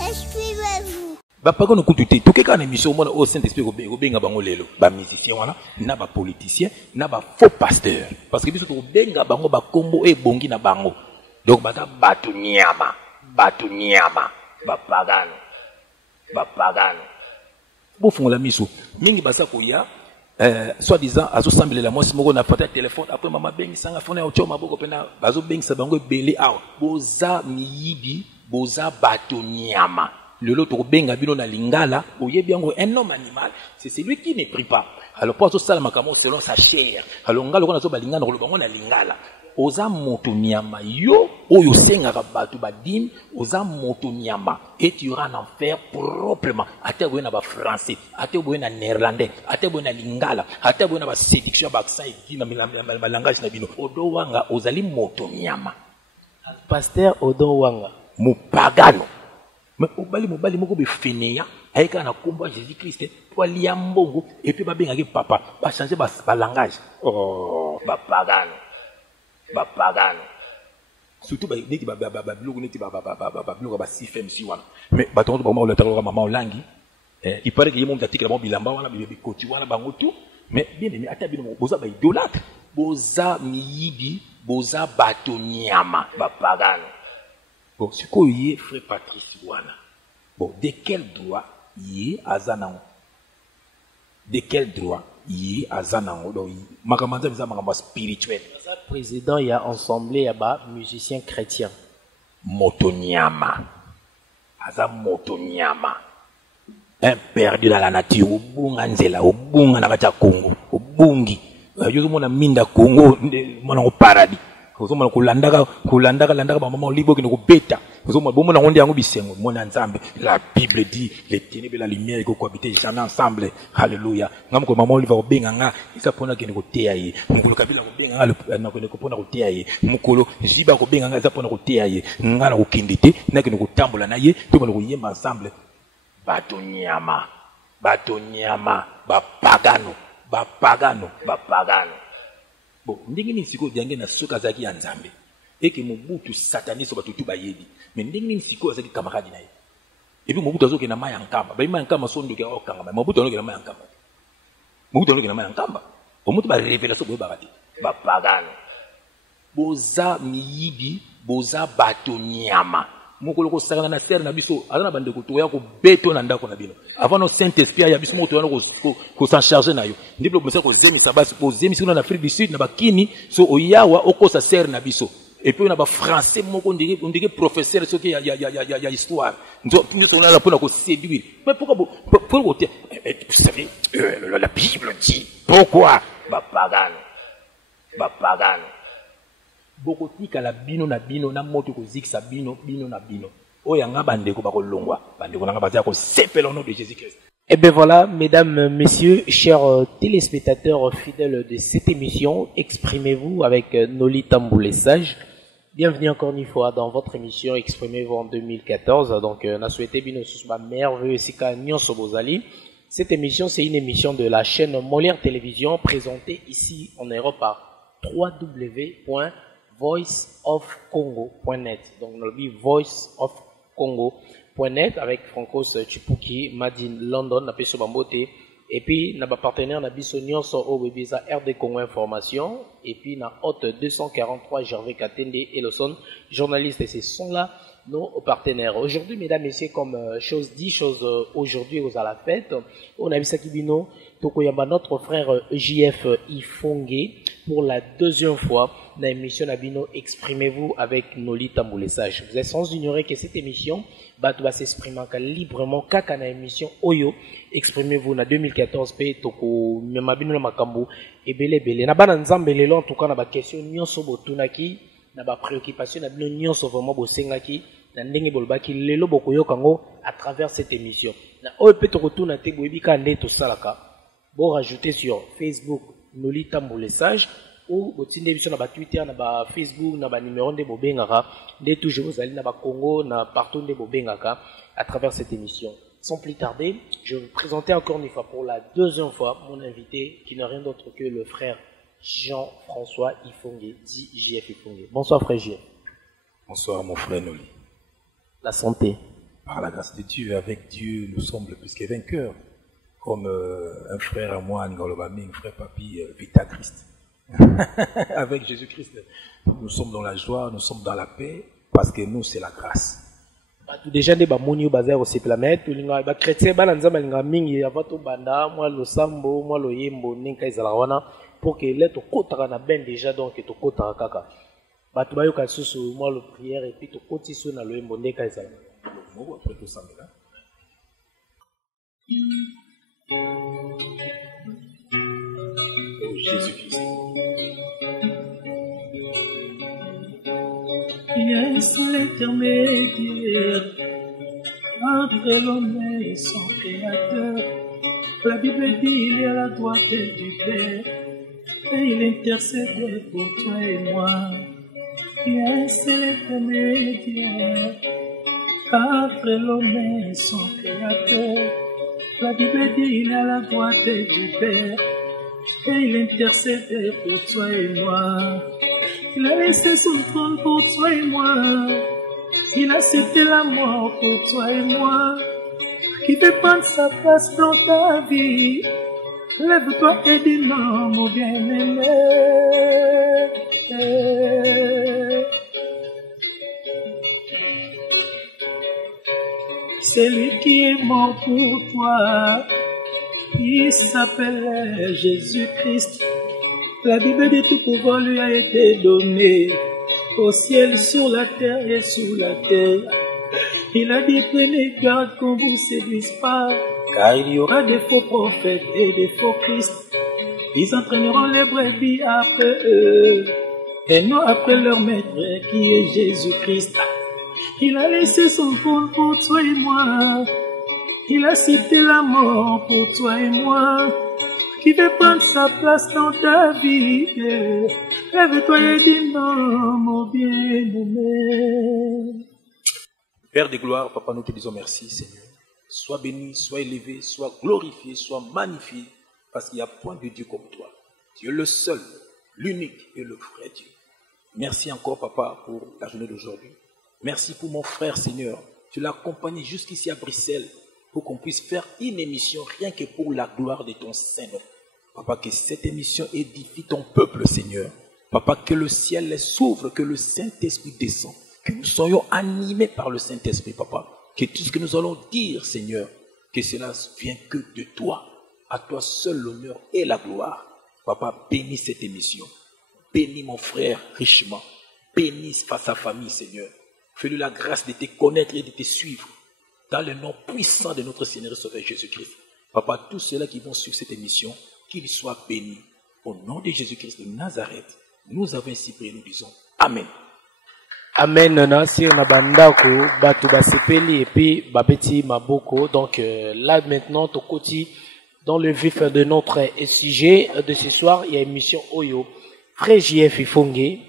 Inscrivez-vous. Bapaka no kututé tokeka na émission mona au Saint-Esprit ko benga bango lelo ba musicien wana na ba politicien na ba faux pasteur parce que biso to benga bango ba kombo e bongi na bango donc bata batu nyama ba pagano bo fungola miso mingi basa ko ya soi-disant azo sambelela mwasi moko na pata téléphone après mama bengi sanga fone ya ochoma boko pena bazo bengi sa bango belé awa boza miyidi boza batu nyama. Le lot benga bino na lingala, oyebi yango un homme animal, c'est celui qui ne prie pas. Alors pour ça makamo selon sa chair. Alors ngalo kana so balingana ko bango na lingala. Oza moto nyama yo oyo senga batu badim, oza moto nyama et tu iras en enfer proprement. Ate boye na ba français, ate boye na néerlandais, ate boye na lingala, ate boye na ba séduction ba accent et na langage na bino. Odo wanga ozali moto nyama. Pasteur Odo wanga mupagano. Mais mobali moko be feneya ayeka na kombo Jésus Christ to liambongo et puis ba benga ki papa ba changer ba langage ba pagano surtout ba neti ba blogo neti ba blogo ba sifem si wana mais ba tonto ba ma le talo maman olangi il paraît que yemo mtatikela mo bilamba wana bi koti wana bango tout mais bien aimé ata bino boza ba idolâtre boza miyidi boza bato nyama ba pagano. Bon, ce qu'on y est, frère Patrice Wana. Bon, de quel droit y est Azanango? De quel droit y est Azanango? Donc, makamanda visa makamba spirituel. Président, il y a ensemble, il y a musicien chrétien. Motonyama. Aza Motonyama. Un perdu dans la nature. Obunga nzela, obunga nakacha Congo. Obungi. Yozo mona minda Congo, mona au paradis. Kozoma kulandaka ba maman libo kino kubeta kozoma bomona ngonde yango bisengo mona nzambe la Bible dit les ténèbres et la lumière iko cohabiter jamais ensemble alléluia ngam ko maman liva obenga nga isa pona kino koteya ye mukolo kabila kobenga nga na kino kopona koteya ye mukolo jiba kobenga nga isa pona koteya ye nga na kokindite na kino kotambola na ye to bana koyemba ensemble bato nyama ba pagano. Bon, ndenge ni siko diange na soka zaki ya nzambe eke mobutu sataniste batutu bayebi mais ndenge ni siko azaki camarade na ye et puis mobutu azoke na maya nkamba ba maya nkamba sondo ke okanga mobutu azoke na maya nkamba omutu ba révélation boye bakati ba pagano boza miyidi boza bato nyama mokolo ko sakana na serre na biso azana bande ko to ya ko beto na ndako na bino avant no saint esprit ya biso moto wana ko s'en charger na yo ndiplo mesa ko zemi sabasi ko zemi sino na Afrique du Sud na bakini so oyawa okosa serre na biso et puis na ba français moko ndike professeur soki ya histoire ndo on a la pona ko séduire mais pourquoi vous savez la Bible dit pourquoi ba pagano boko tika la bino na moto ko zikisa bino na bino oyanga bandeko bakolongwa bandeko nanga bazia ko sepela au nom de Jésus-Christ. Et bien voilà, mesdames, messieurs, chers téléspectateurs fidèles de cette émission, exprimez-vous avec Noli Tamboulé Sage. Bienvenue encore une fois dans votre émission Exprimez-vous en 2014. Donc, on a souhaité bien susba merveilleux sika nyonso bozali. Cette émission, c'est une émission de la chaîne Molière Télévision présentée ici en Europe par www.voiceofcongo.net. Donc, on a dit voiceofcongo.net avec Francos Chipuki, Madine London, Napeso Bambote, et puis na partenaire na biso nyonso au bebisa RD Congo Information, et puis na hôte 243 Gervais Katende et le son journaliste, et ce sont là nos partenaires. Aujourd'hui, mesdames, messieurs, comme chose dit, chose aujourd'hui aux à la fête, on a vu ça Kibino, Tokoyamba, notre frère JF Ifongue, pour la deuxième fois, dans l'émission Nabino, exprimez-vous avec Noli Tamboulé Sage. Vous êtes sans ignorer que cette émission va s'exprimer librement, kaka na émission Oyo, exprimez-vous na 2014, pe toko, memabino na makambo, et bele. Na bana nzambe lelo, en tout cas, na ba question, nyonso botunaki, na ba préoccupation, na bino nyonso vraiment bosengaki, na ndenge bolbaki, lelo bokoyo kango, à travers cette émission. Na oyo pe toko tuna te boebika nde to salaka, bon rajouter sur Facebook, Noli Tamboulé Sage, ou botinde biso na ba Twitter na ba Facebook na ba numéro de bobengaka nde toujours vous allez na ba Congo na partout nde bobengaka à travers cette émission. Sans plus tarder, je vais vous présenter encore une fois pour la deuxième fois mon invité qui n'est rien d'autre que le frère Jean-François Ifongue, dit JF Ifongue. Bonsoir frère JF. Bonsoir mon frère Noli. La santé. Par la grâce de Dieu, avec Dieu, nous sommes le plus que vainqueurs. Comme un frère à moi, un frère papi, Vita Christ. Avec Jésus-Christ, nous sommes dans la joie, nous sommes dans la paix, parce que nous, c'est la grâce. Déjà, des bamoni bazar aussi planète, les chrétiens, bananzama linga mingi, avato banda, moi le sambo, moi le yembo, ninka izalawana, pour que l'être kotara na ben déjà donc to kotara kaka. Batu bayo kasusu, moi le prière et puis to kotisu na le yembo ninka izalawana. Bon, après tout ça, là. Oh Jésus-Christ. Yes, l'intermédiaire entre l'homme et son créateur. La Bible dit il est à la droite du Père et il intercède pour toi et moi. Yes, l'intermédiaire entre l'homme et son créateur. La Bible dit il est à la droite du Père et il intercède pour toi et moi. Il a laissé son trône pour toi et moi. Il a accepté la mort pour toi et moi. Qui veut prendre sa place dans ta vie? Lève-toi et dis non, mon bien-aimé. C'est lui qui est mort pour toi. Il s'appelle Jésus-Christ. La Bible dit tout pouvoir lui a été donné, au ciel, sur la terre et sous la terre. Il a dit prenez garde qu'on vous séduise pas, car il y aura des faux prophètes et des faux Christ. Ils entraîneront les brebis après eux, et non après leur maître qui est Jésus-Christ. Il a laissé son trône pour toi et moi, il a cité la mort pour toi et moi. Qui veut prendre sa place dans ta vie? Lève-toi et dis non, mon bien-aimé. Père de gloire, Papa, nous te disons merci, Seigneur. Sois béni, sois élevé, sois glorifié, sois magnifié, parce qu'il n'y a point de Dieu comme toi. Tu es le seul, l'unique et le vrai Dieu. Merci encore, Papa, pour la journée d'aujourd'hui. Merci pour mon frère, Seigneur. Tu l'as accompagné jusqu'ici à Bruxelles pour qu'on puisse faire une émission rien que pour la gloire de ton Saint-Nom. Papa, que cette émission édifie ton peuple, Seigneur. Papa, que le ciel s'ouvre, que le Saint-Esprit descend, que nous soyons animés par le Saint-Esprit, Papa. Que tout ce que nous allons dire, Seigneur, que cela vient que de toi. À toi seul l'honneur et la gloire. Papa, bénis cette émission. Bénis mon frère richement. Bénis sa famille, Seigneur. Fais-lui la grâce de te connaître et de te suivre. Dans le nom puissant de notre Seigneur et Sauveur Jésus-Christ. Papa, tous ceux-là qui vont suivre cette émission, qu'ils soient bénis. Au nom de Jésus-Christ de Nazareth, nous avons ainsi prié, nous disons Amen. Amen. Nasir Nabandako, Batu Basepeli et puis Babeti Maboko. Donc là maintenant, Tokoti, dans le vif de notre sujet de ce soir, il y a une émission Oyo. Frère JF Ifonge,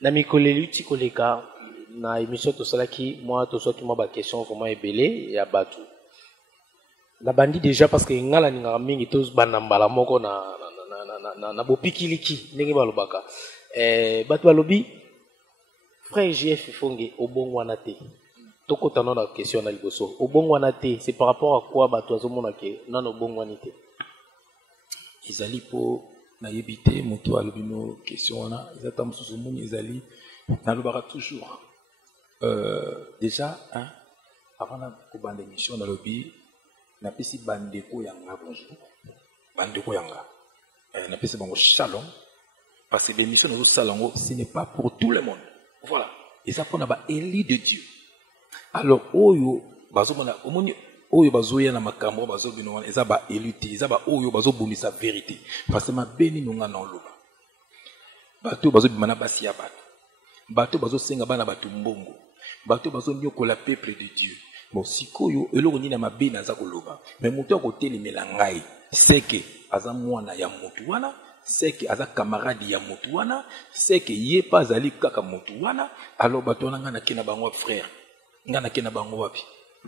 Namikolelu Tikoleka, na émission to salaki, moi to soit qui m'a ba question vraiment ébélé et à Batu. Na bandi déjà parce que ngala ninga mingi tous banambala moko na bopikiliki ndenge balobaka. Batu balobi frère JF Ifonge obongwana te. Tokota na question na liboso. Obongwana te, c'est par rapport à quoi batu azomona ke na obongwani te. Izali po na yebite moto alobino question wana, ezata mususu muni ezali na lobaka toujours. Déjà, hein, avant de commencer l'émission, dans le lobby, on a pris Bandeko Yanga, bonjour. Bandeko Yanga. On a pris Bandeko Shalom. Parce que l'émission dans le salon, ce n'est pas pour tout le monde. Voilà. Et ça, on a élu de Dieu. Alors, Oyo, Bazo, Oyo, Bazo, Yana Makambo, Bazo, Binoan, et ça, élu, et ça, Oyo, Bazo, Bouni, sa vérité. Parce que ma béni, nous, non, l'oba. Bato, Bazo, Bimana, Basia, Bato. Bato, Bazo, Senga, Bana, Bato, Mbongo. Bato bazo nyoko la peuple de Dieu. Bon, sikoyo eloko ni na mabe na za koloba. Mais moto akote le melangai, c'est que aza mwana ya motu wana, c'est que aza camarade ya motu wana, c'est que yé pas azali kaka motu wana, alors bato nanga na kena bango frère. Nga na kena bango wapi.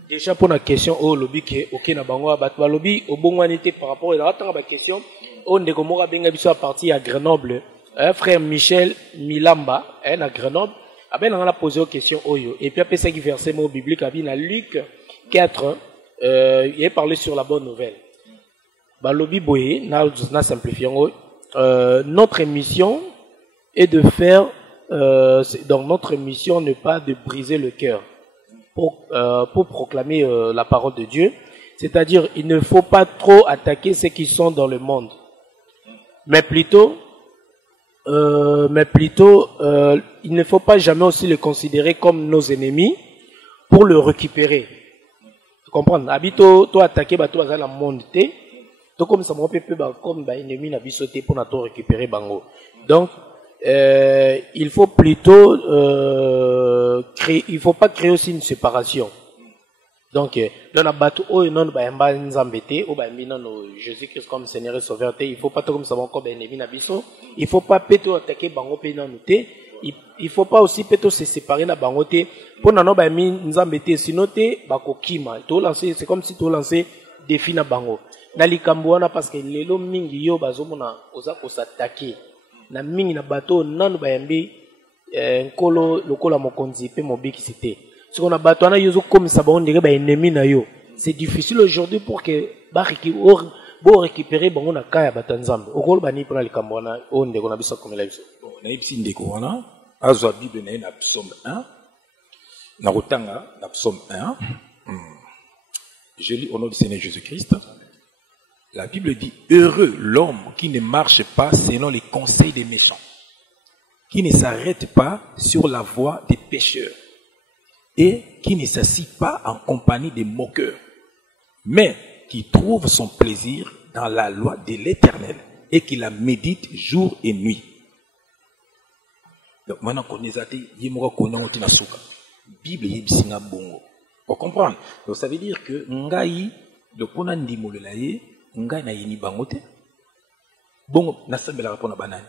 Déjà pour la question au lobby que OK na bango bato ba lobby obongwani te par rapport à la question on ndeko moko benga biso à partir à Grenoble. Frère Michel Milamba, à Grenoble. Après, on a posé une question Oyo. Et puis après, c'est qui verset mot biblique à Luc 4, il est parlé sur la bonne nouvelle. Balobi Boye, n'a simplifié. Notre mission est de faire, donc notre mission n'est pas de briser le cœur pour proclamer la parole de Dieu. C'est-à-dire, il ne faut pas trop attaquer ceux qui sont dans le monde. Mais plutôt, il ne faut pas jamais aussi les considérer comme nos ennemis pour le récupérer. Tu comprends? Habito, toi attaquer, bah toi dans le monde, toi comme ça, moi peut comme bah ennemi n'a sauté pour nous récupérer bango. Donc, il faut plutôt créer, il faut pas créer aussi une séparation. Donc, dans la bataille, non, bah nzambete, ou bah non, Jésus-Christ comme Seigneur et Sauveur, il faut pas tout comme ça, comme ennemi n'a biso. Il faut pas plutôt attaquer bango pe non té. Il faut pas aussi plutôt se séparer na bango té. Pour non bah nzambete, sinon té bako kima. Tout lancer, c'est comme si tout lancer défi na bango. Na likambuana parce que lelo mingi yo bazomona oza ko s'attaquer. Na mingi na bateau non bah yambi nkolo lokola mokonzi pe mobiki cité. Ce qu'on a battu, on a eu comme ça, on dirait, ennemi na yo. C'est difficile aujourd'hui pour que, bon récupérer, bon, on a kaya batanzam. Au rôle, bani, pour la cambona, on dit qu'on a besoin comme la vie. On a eu une découverte, à la Bible, na psaume 1, na rotanga, na psaume 1. Je lis au nom du Seigneur Jésus-Christ. La Bible dit, heureux l'homme qui ne marche pas selon les conseils des méchants, qui ne s'arrête pas sur la voie des pécheurs, et qui ne s'assit pas en compagnie des moqueurs, mais qui trouve son plaisir dans la loi de l'Éternel et qui la médite jour et nuit. Donc maintenant qu'on est athée, il y a un souka. Bible y a bongo. Vous comprenez? Donc ça veut dire que ngai de pona ndimo le laye ngai na yini bangote. Bongo na sambela pona banane.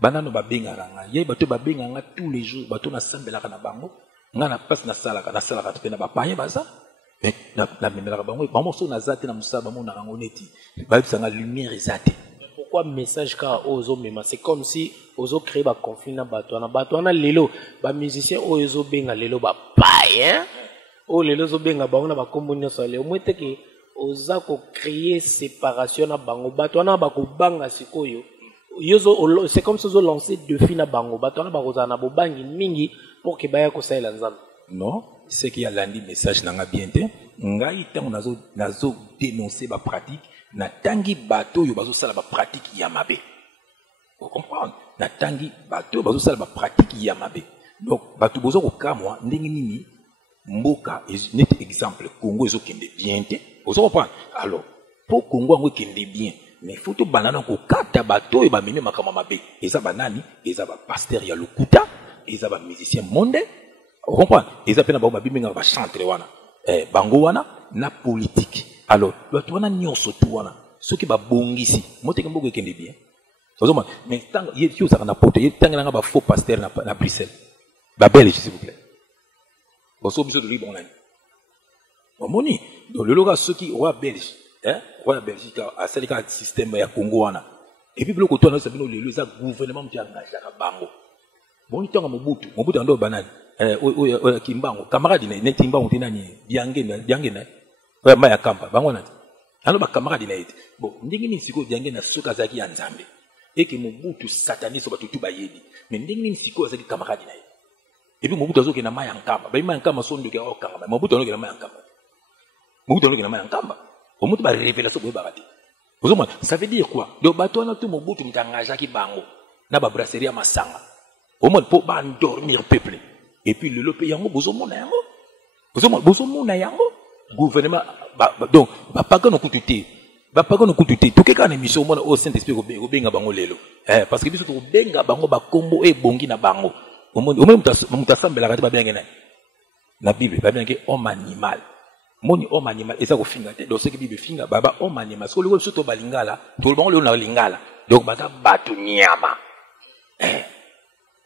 Banano ba benga ranga. Ye bato ba benga nga tous les jours bato na sambela kana bango. Ngana passe na sala pena ba paye baza mais na memela bango bango so na zate na musaba mo na rango neti ba bisanga lumière ezate. Pourquoi message ka ozo mema? C'est comme si ozo créer ba conflit na bato na lelo ba musicien ozo benga lelo ba paye o lelo zo benga bango na ba kombonyo so lelo mwete ke oza ko créer séparation na bango bato na ba ko banga sikoyo yozo c'est comme si ozo lancer défi na bango bato na ba kozana bo bangi mingi pour que baya ko saila nzambe. Non, c'est qu'il y a lundi message nanga bien te ngai tango nazo dénoncer ba pratique na tangi bato yo bazo sala ba pratique ya mabe. Vous comprenez? Na tangi bato bazo sala ba pratique ya mabe. Donc bato bozo ko kamwa ndenge nini mboka net exemple Congo ezo kende bien te. Vous comprenez? Alors pour Congo ngo kende bien mais faut to banana ko kata bato yo ba meme makama mabe. Eza banani, eza ba pasteur ya lokuta. Ils ont un musicien monde, vous comprenez? Ils ont un chanteur wana, bango wana, na politique. Alors, tu wana nyonso tu wana, ceux qui ba bongisi, moi t'es mbogo kende bien. Vous comprenez? Mais tant il y a ça na poto, il y a tant nga ba faux pasteur na Bruxelles, ba Belge s'il vous plaît. Vous savez besoin de lui bon là. Bon moni, donc le loga ceux qui roi belge, roi Belgique a celle qui a système ya Congo wana. Et puis le côté on a sabino le gouvernement qui a engagé la bango. Bon, il y a Mobutu ando banane, Kimbango, camarade ne Timbango tinani, Diangena, Maya Kampa, Bangonat. Alors, ma camarade n'a été. Bon, Ndingini Siko Diangena Sukazaki en Zambie. Et que Mobutu sataniste va tout bayedi. Mais Ndingini Siko Zaki camarade n'a été. Et puis Mobutu Azoki na Maya Kamba. Ben Maya Kamba son de Gao Kamba. Mobutu Azoki na Maya Kamba. Mobutu Azoki na Maya Kamba. Mobutu va révéler ce que vous avez. Vous comprenez? Ça veut dire quoi? Donc, bateau na tout Mobutu Mtangajaki Bango. Na ba brasserie Masanga. Au moins pour endormir le peuple. Et puis le pays yango bozomo na yango. Bozomo na yango. Gouvernement donc pas que nous coûter. Pas que nous coûter. Tout que quand émission moi au Saint-Esprit au benga bango lelo. Parce que biso to benga bango ba kombo e bongi na bango. Au moins mutasambela kati ba benga na. Na Bible ba benga homme animal. Moni homme animal et ça ko finga te. Donc ce que Bible finga baba homme animal. Parce que le soto balingala, tout le monde le lingala. Donc bata batu nyama.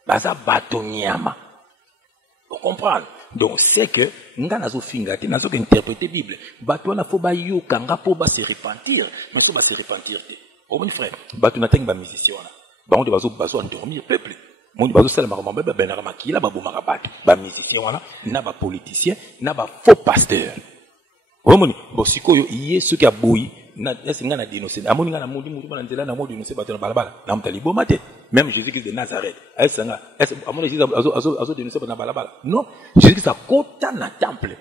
Baza bato nyama. Vous comprenez? Donc c'est que nga nazo fingati nazo interpréter Bible. Bato na faut ba yo kanga pour ba se repentir. Mais so ba se repentir. Oh mon frère, bato na teng ba musicien na. Ba on bazo endormir peuple. Moni bazo sala makambo ba benaka makila ba bomaka bato ba musicien wana na ba politicien na ba faux pasteur. Omoni bo sikoyo iye soki aboyi na esinga na dénoncer amoni nga na mundi na nzela na modi dénoncer bato na balabala na mutali bo mate même Jésus-Christ de Nazareth esanga amoni Jésus azo dénoncer na balabala non Jésus-Christ a kota na temple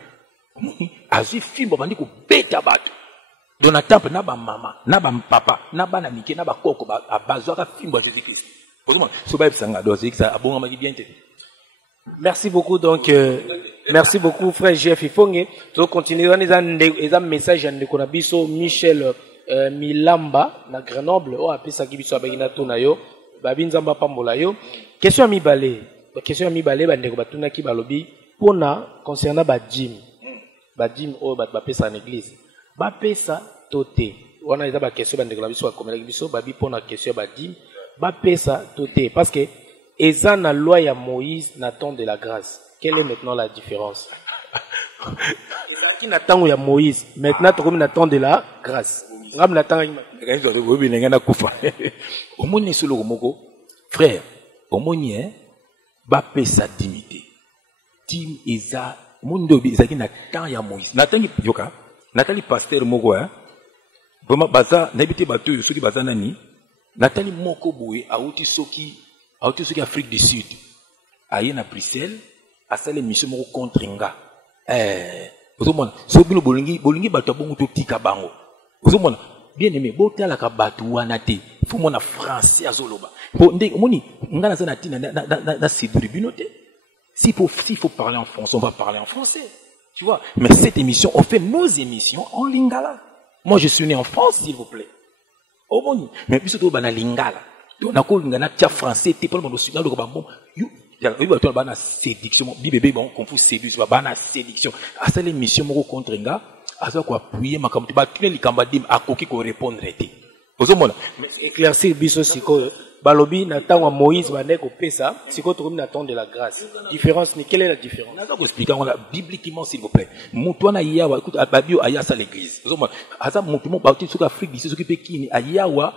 azu fimbo bandi ko beta bato dans na temple na ba mama na ba papa na ba na mike na ba koko ba bazwaka fimbo Jésus-Christ. Merci beaucoup donc merci beaucoup frère Jeff Ifonge. To continuer les message à Nekonabiso Michel Milamba na Grenoble o apesa kibiso abagina tuna yo babinzamba pambola yo question à mi balé ba ndeko batuna ki balobi pona concernant ba gym o ba pesa en église ba pesa toté wana eza ba question ba ndeko na biso ba komela biso babi pona question ba gym ba pesa toté parce que eza na loi ya Moïse n'attend de la grâce. Quelle est maintenant la différence? Qui n'attend ya Moïse maintenant to comme n'attend de la grâce. Ngam n'attend omoni solo moko frère omoni ba pesa dignité. Tim eza mundo bizaki na temps ya Moïse. Natangi yoka natali pasteur moko vraiment baza nabité bato yo soki baza nani natali moko boye auti soki Afrique du Sud aye na Bruxelles asale mission moko contre nga ozomona so bino bolingi bato bongo to tika bango ozomona bien aimé botala ka bato wana te faut mona français azoloba po ndenge omoni ngana za na tina na tribune te s'il faut parler en français on va parler en français tu vois mais cette émission on fait nos émissions en lingala. Moi je suis né en France s'il vous plaît omoni mais puis surtout bana lingala donc na ko ngana tia français te pour le monde ko ba bon yo bato bana séduction bibébé bon qu'on faut séduire bana séduction à l'émission moko contre nga aza ko appuyer makamto ba tune likamba dim akoki ko répondre te ozomona mais éclaircir biso siko balobi na tango Moïse bane ko pesa siko to na temps de la grâce différence ni quelle est la différence na ko expliquer on bibliquement s'il vous plaît mutu na yawa écoute babio aya sa l'église ozomona aza mutu mo ba ti suka Afrique d'ici soki pe kini ayawa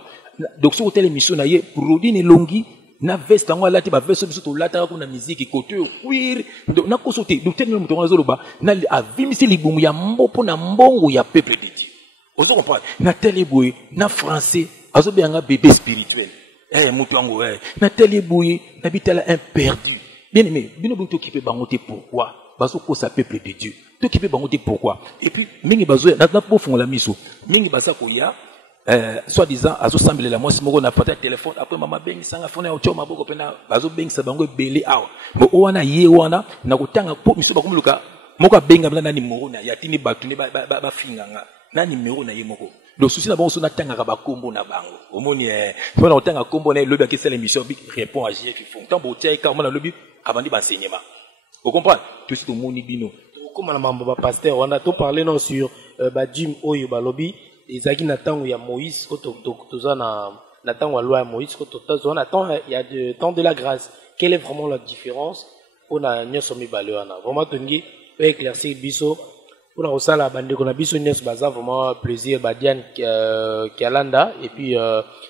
donc sur telle émission na ye produit ne longi na veste tango lati ba veste biso to lata ko na musique côté queer donc na ko sauter donc tellement mutu ngazolo ba na avimisi libumu ya mbopo na mbongo ya peuple de Dieu ozo comprendre na tele boy na français azo beanga bébé spirituel mutu ngo na tele boy na bitala un perdu bien aimé bino buto qui peut bangote pourquoi baso ko sa peuple de Dieu to qui peut bangote pourquoi et puis mingi bazo na po fongola miso mingi basa ko ya soi-disant azo sambele la mwasi moko na pata téléphone après mama bengi sanga fone ya ocho maboko pena bazo bengi sa bango belé awa bo wana ye wana na kutanga po miso ba kumuluka moko benga bla nani moko na ya tini batu ne ba finganga na numéro na ye moko le souci na bango so na tanga ka ba kombo na bango omoni pona otanga kombo na lobi akisa l'émission bi répond à JF fond tant bo tia ka mona lobi abandi ba enseignement vous comprenez tout ce que moni bino comme na mambo ba pasteur on a tout parlé non sur ba Jim oyo ba lobi ezaki na tango ya Moïse ko toza na tango ya loi ya Moïse ko toza na tango il y a de temps de la grâce. Quelle est vraiment la différence on a nyoso mi balwana vraiment tongi peut éclaircir biso on a osala bande ko na biso nyoso baza vraiment plaisir ba Diane Kialanda et puis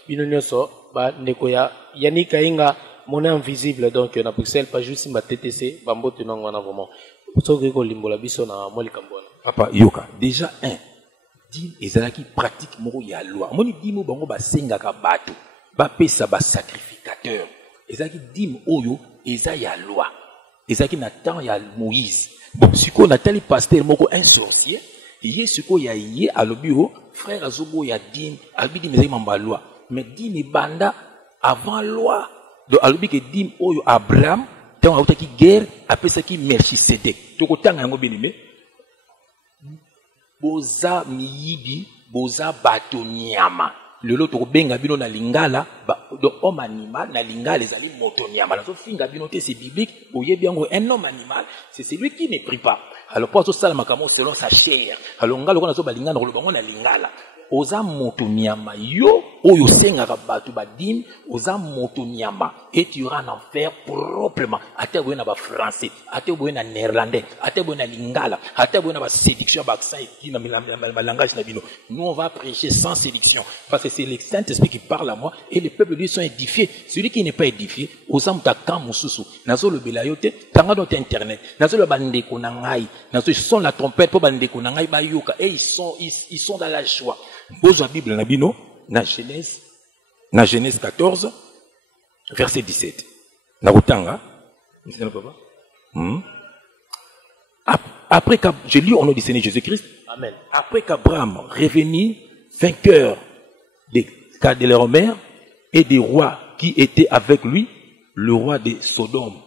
bino nyoso ba ndeko ya Yannick Kainga mon invisible donc na Bruxelles pas juste ma TTC bambo tunanga na vraiment so ko limbola biso na molikambona papa yoka déjà dim ezalaki pratique moko ya loi moni dimo bango basengaka bato bapesa ba sacrificateur ezalaki dim oyo eza ya loi ezalaki na temps ya Moïse bon siko natali pasteur moko un sorcier ye siko ya ye alobi o frère azobo ya dim alobi dim ezalaki mamba loi mais dim ebanda avant loi donc alobi ke dim oyo Abraham tant autaki guerre apesaki Melchisedek tokotanga yango benime boza miyibi boza bato nyama lelo to benga bino na lingala donc homme animal na lingala ezali moto nyama na so finga bino te c'est biblique oyebi yango un homme animal c'est celui qui ne prie pas alors pour so sala makamo selon sa chair alors ngalo kona so balingana ko bango na lingala oza moto nyama yo oyo sengaka batu badim oza moto nyama et tu iras en enfer proprement. Ate boye na ba français, ate boye na néerlandais, ate boye na lingala, ate boye na ba séduction ba accent et na langage na bino. Nous on va prêcher sans séduction parce que c'est le Saint-Esprit qui parle à moi et les peuples de Dieu sont édifiés. Celui qui n'est pas édifié, oza mutaka mususu. Nazo le belayote, tanga dans internet. Nazo le bandeko na ngai, nazo ils sont la trompette pour bandeko na ngai ba yoka et ils sont dans la joie. Bozo Bible na bino. Na Genèse 14, verset 17. Narutanga. Après que j'ai lu au nom du Seigneur Jésus-Christ. Amen. Après qu'Abraham revenit vainqueur des Cadéléromères et des rois qui étaient avec lui, le roi de Sodome.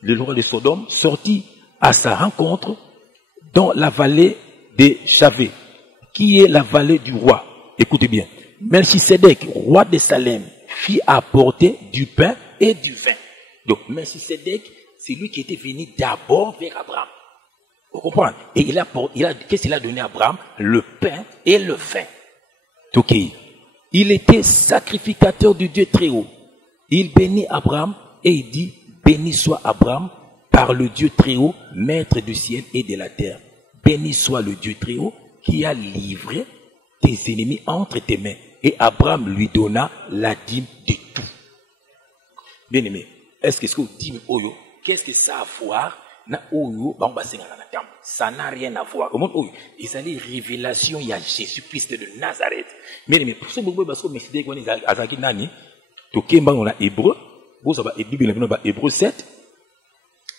Le roi de Sodome sortit à sa rencontre dans la vallée de Chavé, qui est la vallée du roi. Écoutez bien. Melchisedec, roi de Salem, fit apporter du pain et du vin. Donc, Melchisedec, c'est lui qui était venu d'abord vers Abraham. Vous comprenez? Et qu'est-ce qu'il a donné à Abraham? Le pain et le vin. Ok. Il était sacrificateur du Dieu très haut. Il bénit Abraham et il dit, béni soit Abraham par le Dieu très haut, maître du ciel et de la terre. Béni soit le Dieu très haut qui a livré tes ennemis entre tes mains. Et Abraham lui donna la dîme de tout. Bien aimé, est-ce que c'est dîme oyo? Qu'est-ce que ça a à voir? Ça n'a rien à voir. Au monde où il s'agit de révélation, il y a Jésus-Christ de Nazareth. Mais pour ce que vous avez dit, vous avez dit, on a hébreu, vous avez dit, hébreu 7.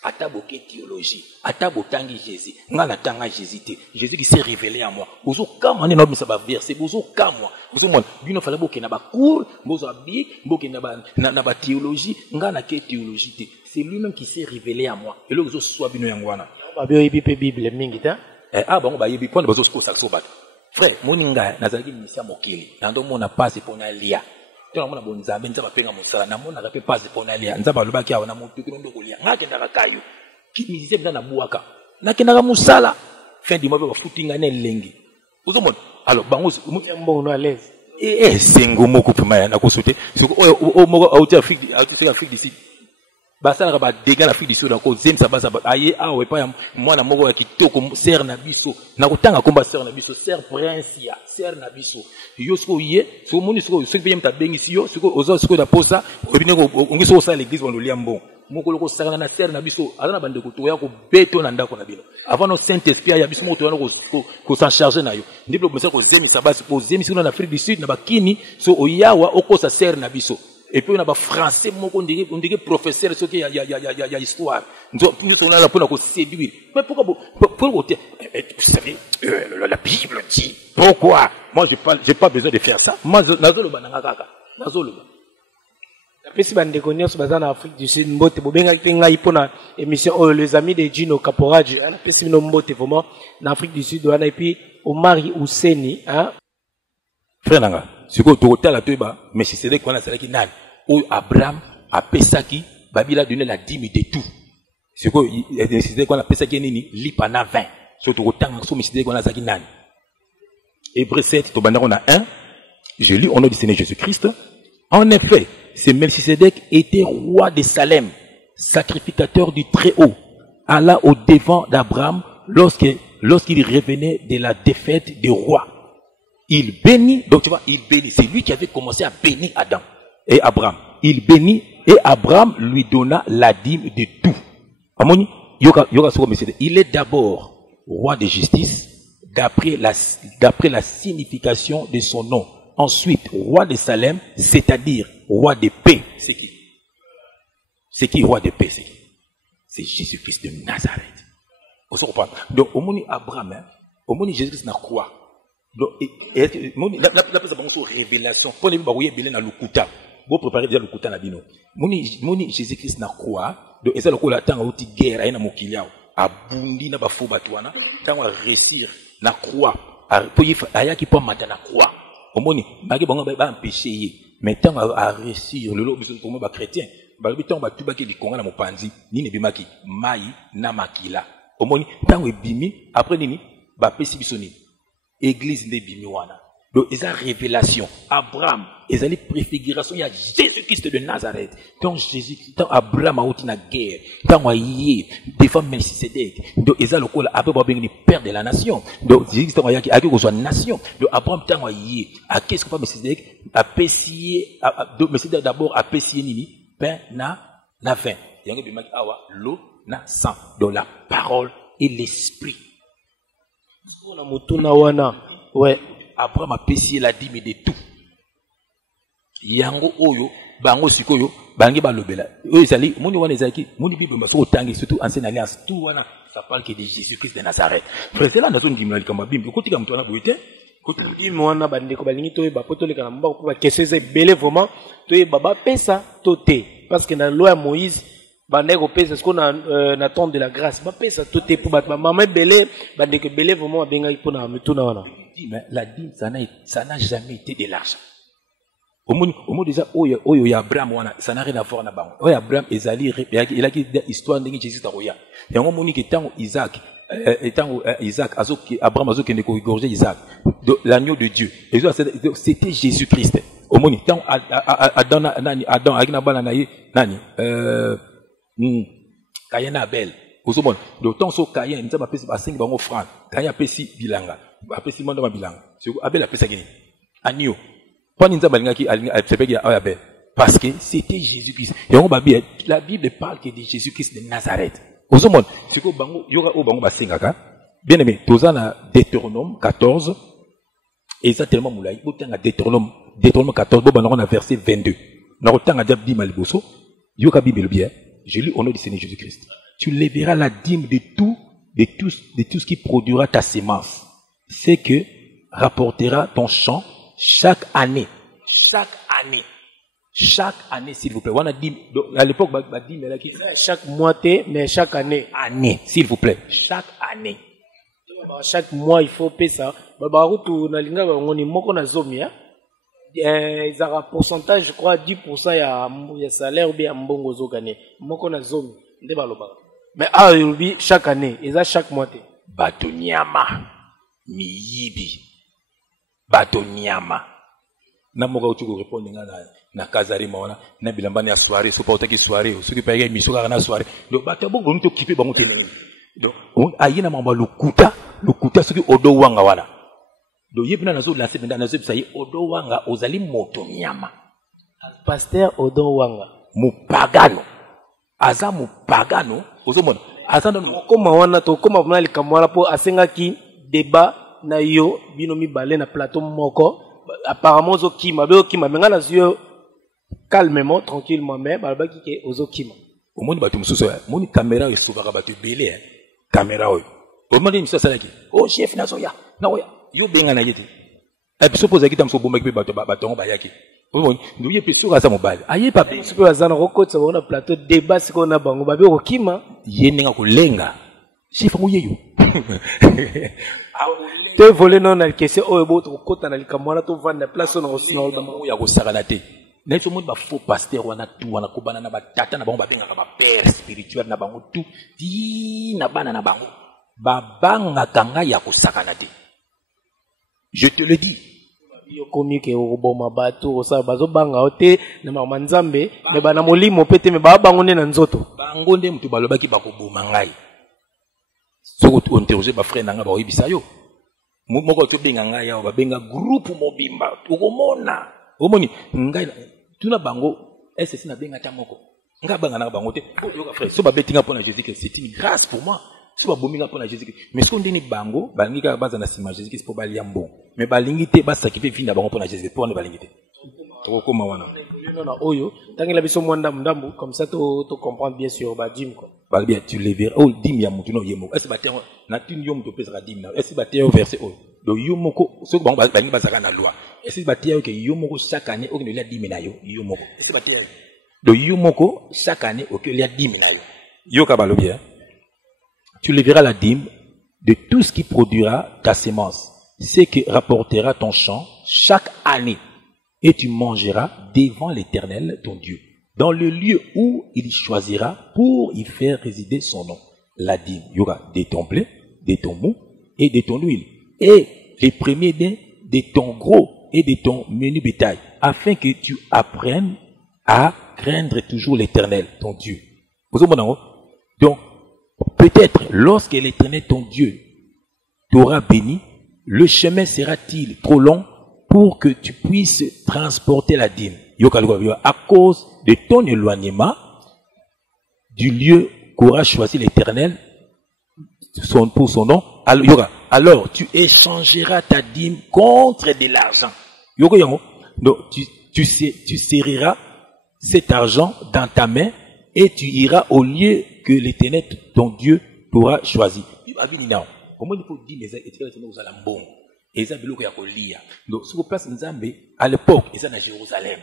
Ataboke théologie, atabotangi Jésus, ngana tanga Jésus te. Jésus qui s'est révélé à moi. Ozo kama ne nobi saba verset, ozo kama. Ozo mon, bino fala boke na ba cour, bozo abi, boke na ba théologie, ngana ke théologie te. C'est lui-même qui s'est révélé à moi. Et là ozo soit bino yangwana. Ba bio yebi pe Bible mingi ta. Bon ba yebi pona bazo sko sakso bat. Frère, moninga nazalaki misia mokili. Nando mona passe pona lia. Tona mona bonzambe nzaba penga mosala na mona ka passe pona lia. Nzaba lobaki awa na mutu kino ndoko lia. Ngake ndaka kayo. Ki misise mna na buaka. Nakendaka musala. Fin du mois ba footinga ne lengi. Uzomona. Alors bango mbono à l'aise. Sengo moko pema na kosote. O moko auti Afrique d'ici. Basala ba dégâts l'Afrique du Sud encore zem ça basa aye awe pa mwana moko ya kitoko ser na biso na kotanga komba ser na biso ser prince ya ser na biso yo siko ye so moni siko so vient ta bengisi yo siko ozo siko da posa obineko ongiso sa l'église on lia mbon moko loko ser na ser na biso azana bande ko to ya ko beto na ndako na bino avant no saint esprit ya biso moto wana ko s'en charger na yo ndiplo komesa ko zemi ça basa ko zemi siko na Afrique du Sud na bakini so oyawa okosa ser na biso. Et puis on a des français, on dirait professeur, ce qui y a histoire. Nous sommes là pour nous séduire. Mais pourquoi vous savez, la Bible dit. Pourquoi? Moi, j'ai pas besoin de faire ça. Moi, nazolo bananga. Si bande connaît ce bazar en Afrique du Sud, mbote bobenga kinga ipona émission les amis de Gino Caporaji. On a pesi no mbote vraiment en Afrique du Sud. On a puis Omari Ouseni, hein. Frère nanga, c'est quoi tu la tuba, mais si c'est de quoi on a ça qui n'a. Où Abraham a pesaki, Babila donné la dîme de tout. C'est quoi, il a décidé qu'on a pesaki nini, lipana 20. Surtout autant que décidé qu'on a ça qui n'a. Hébreu 7, on a 1. Je lis au nom du Seigneur Jésus-Christ. En effet, ce Melchisedec était roi de Salem, sacrificateur du Très-Haut, alla au devant d'Abraham lorsqu'il revenait de la défaite des rois. Il bénit, donc tu vois, il bénit. C'est lui qui avait commencé à bénir Adam. Et Abraham, il bénit et Abraham lui donna la dîme de tout. Il est d'abord roi de justice d'après la signification de son nom. Ensuite, roi de Salem, c'est-à-dire roi de paix. C'est qui? C'est qui roi de paix? C'est Jésus-Christ de Nazareth. Vous comprenez? Donc, au moment Abraham, au moment Jésus-Christ n'a quoi? Donc, la révélation. Pour les gens na lukuta. Vous préparez déjà lukuta na bino. Moni Jésus-Christ na quoi? Donc, eza lokola tanga uti guerre ayina mokiliao. Abundi na bafo batwana. Tanga réussir na croix. Ayaki po mata na croix. Omoni, bagi bango ba empêcher ye. Mais tanga a réussir le lo biso pour moi chrétien. Balobi tanga ba tubaki likonga na mopanzi. Nini bimaki mai na makila. Omoni tanga ebimi après nini ba pesi biso nini. Église nde bimi wana. Donc, il y a révélation. Abraham, il y a préfiguration. Il y a Jésus-Christ de Nazareth. Quand Jésus, quand Abraham a été dans la guerre, quand il y a défend Melchisedec. Donc, il y a le col, Abraham est le père de la nation. Donc, Jésus-Christ a été une nation. Donc, Abraham, quand il y a, qu'est-ce qu'on fait Melchisedec? A pessier, Melchisedec d'abord a pessier nini, pain na vin. Il y a un awa, l'eau na sang. Donc, la parole et l'esprit. Ouais. Abraham a pessier la dîme de tout. Yango oyo, bango sikoyo, bangi balobela. Oyo sali, moni wana ezaki, moni bible mbaso otangi surtout ancienne alliance, tout wana ça parle que de Jésus-Christ de Nazareth. Frère, c'est là na zone dimna likamba bimbe. Koti ka mutwana boite, koti bimbe wana bandeko balingi to ba poto leka na mbako po ba kesese belé vraiment to ye baba pesa to te parce que dans la loi Moïse bandeko pesa ce qu'on a na de la grâce ba pesa to te pour ba maman belé bandeko belé vraiment benga ipona mutuna wana. Mais la dîme, ça n'a jamais été de l'argent. Au moins déjà, il y a Abraham, ça n'a rien à voir avec Abraham. Oui, Abraham, il a dit l'histoire de Jésus Taroya. Il y a un moment qui Isaac, Abraham a dit qu'il Isaac, l'agneau de Dieu. C'était Jésus-Christ. Au moins, quand Adam, Caïn Abel. Donc, tant que Caïn, il a fait 5 francs. Caïn a fait 6 bilanga. Apesi manda mabilanga. Abel a pesa gini. Agneau. Parce que c'était Jésus-Christ. La Bible parle que de Jésus-Christ de Nazareth. Bien aimé, tozana Deutéronome 14. Exactement moulay. Deutéronome 14. On a verset 22. Je lis au nom du Seigneur Jésus-Christ. Tu lèveras la dîme de tout ce qui produira ta sémence. C'est que rapportera ton champ chaque année. Chaque année. Chaque année, s'il vous plaît. On a dit, à l'époque, chaque mois, mais chaque année. Année, s'il vous plaît. Chaque année. Chaque mois, il faut payer ça. Ils ont un pourcentage, je crois, 10% il y a salaire ou bien un bon gozo gagné. Mais chaque année, ils ont chaque mois. Batonyama. Miyibi batonyama na moka utuko répondre na kazari maona na bilambani ya soirée so pas otaki soirée so ki paye misoko na soirée donc batabo bon to kipe bango tene donc ayina mamba lukuta soki odo wanga wana donc yepina nazo lancer benda nazo bisaye odo wanga ozali motonyama pasteur odo wanga mupagano aza mupagano ozomona azana koma wana to koma vuna likamwala po asengaki débat na yo bino mibale na plateau moko apparemment ozokima be okima menga na yo calmement tranquillement mais balabaki ke ozokima omoni bato mususu moni caméra esubaka bato ebele caméra oyo omoni miso asalaki oh chef nazoya naoya yo benga na yete episo pozaki tamso bombaki pe bato ngo bayaki omoni nduye pe suka sa mobile aye pa pe suka bazana kokotsa bona plateau débat siko na bango babe okima yenenga kolenga chef ngo yeyo te volé non na question oyo bo to kota na likamwana to vanda place na osino bango ya ko sakana te na so moni ba faux pasteur wana tu wana kobana na batata na bango babenga ka ba père spirituel na bango tu ti na bana na bango babanga kanga ya ko sakana te je te le dis yo komi ke oboma bato osa bazo banga ote na mama nzambe me bana molimo pete me ba bango ne na nzoto bango nde mutu balobaki bakoboma ngai soko tu interroger ba frère nanga ba oyibisa yo moko to benga ngai ya ba benga groupe mobimba ukomona omoni ngai tuna bango ss na benga ta moko nga banga na bango te yo ka frère so ba betinga pona Jésus Christ c'est une grâce pour moi so ba bominga pona Jésus Christ mais ce qu'on dit ni bango balingi ka baza na sima Jésus Christ pour ba liambo mais balingi te ba sacrifier vie na bango pona Jésus Christ pour ne balingi te to koma wana non oyo tangela biso mwanda ndambu comme ça to comprendre bien sûr ba dim quoi ba bien tu les verras oh dim ya mutu no yemo est-ce ba te na tin yom to pesa dim na est-ce ba te verset oh do yomoko so bango balingi bazaka na loi est-ce ba te que yomoko chaque année au que il y a 10 na yo yomoko est-ce ba te do yomoko chaque année au que il y a 10 na yo yo ka balo bien tu les verras la dîme de tout ce qui produira ta sémence c'est que rapportera ton champ chaque année et tu mangeras devant l'Éternel, ton Dieu, dans le lieu où il choisira pour y faire résider son nom. La dîme, il y aura de ton blé, de ton mou et de ton huile. Et les premiers de de ton gros et de ton menu bétail, afin que tu apprennes à craindre toujours l'Éternel, ton Dieu. Vous comprenez? Donc, peut-être lorsque l'Éternel, ton Dieu, t'aura béni, le chemin sera-t-il trop long pour que tu puisses transporter la dîme? À cause de ton éloignement du lieu qu'aura choisi l'Éternel pour son nom, alors tu échangeras ta dîme contre de l'argent. Donc tu serreras cet argent dans ta main et tu iras au lieu que l'Éternel, ton Dieu, t'aura choisi. Comment il faut dire donc, sur place à l'époque, ils sont à Jérusalem.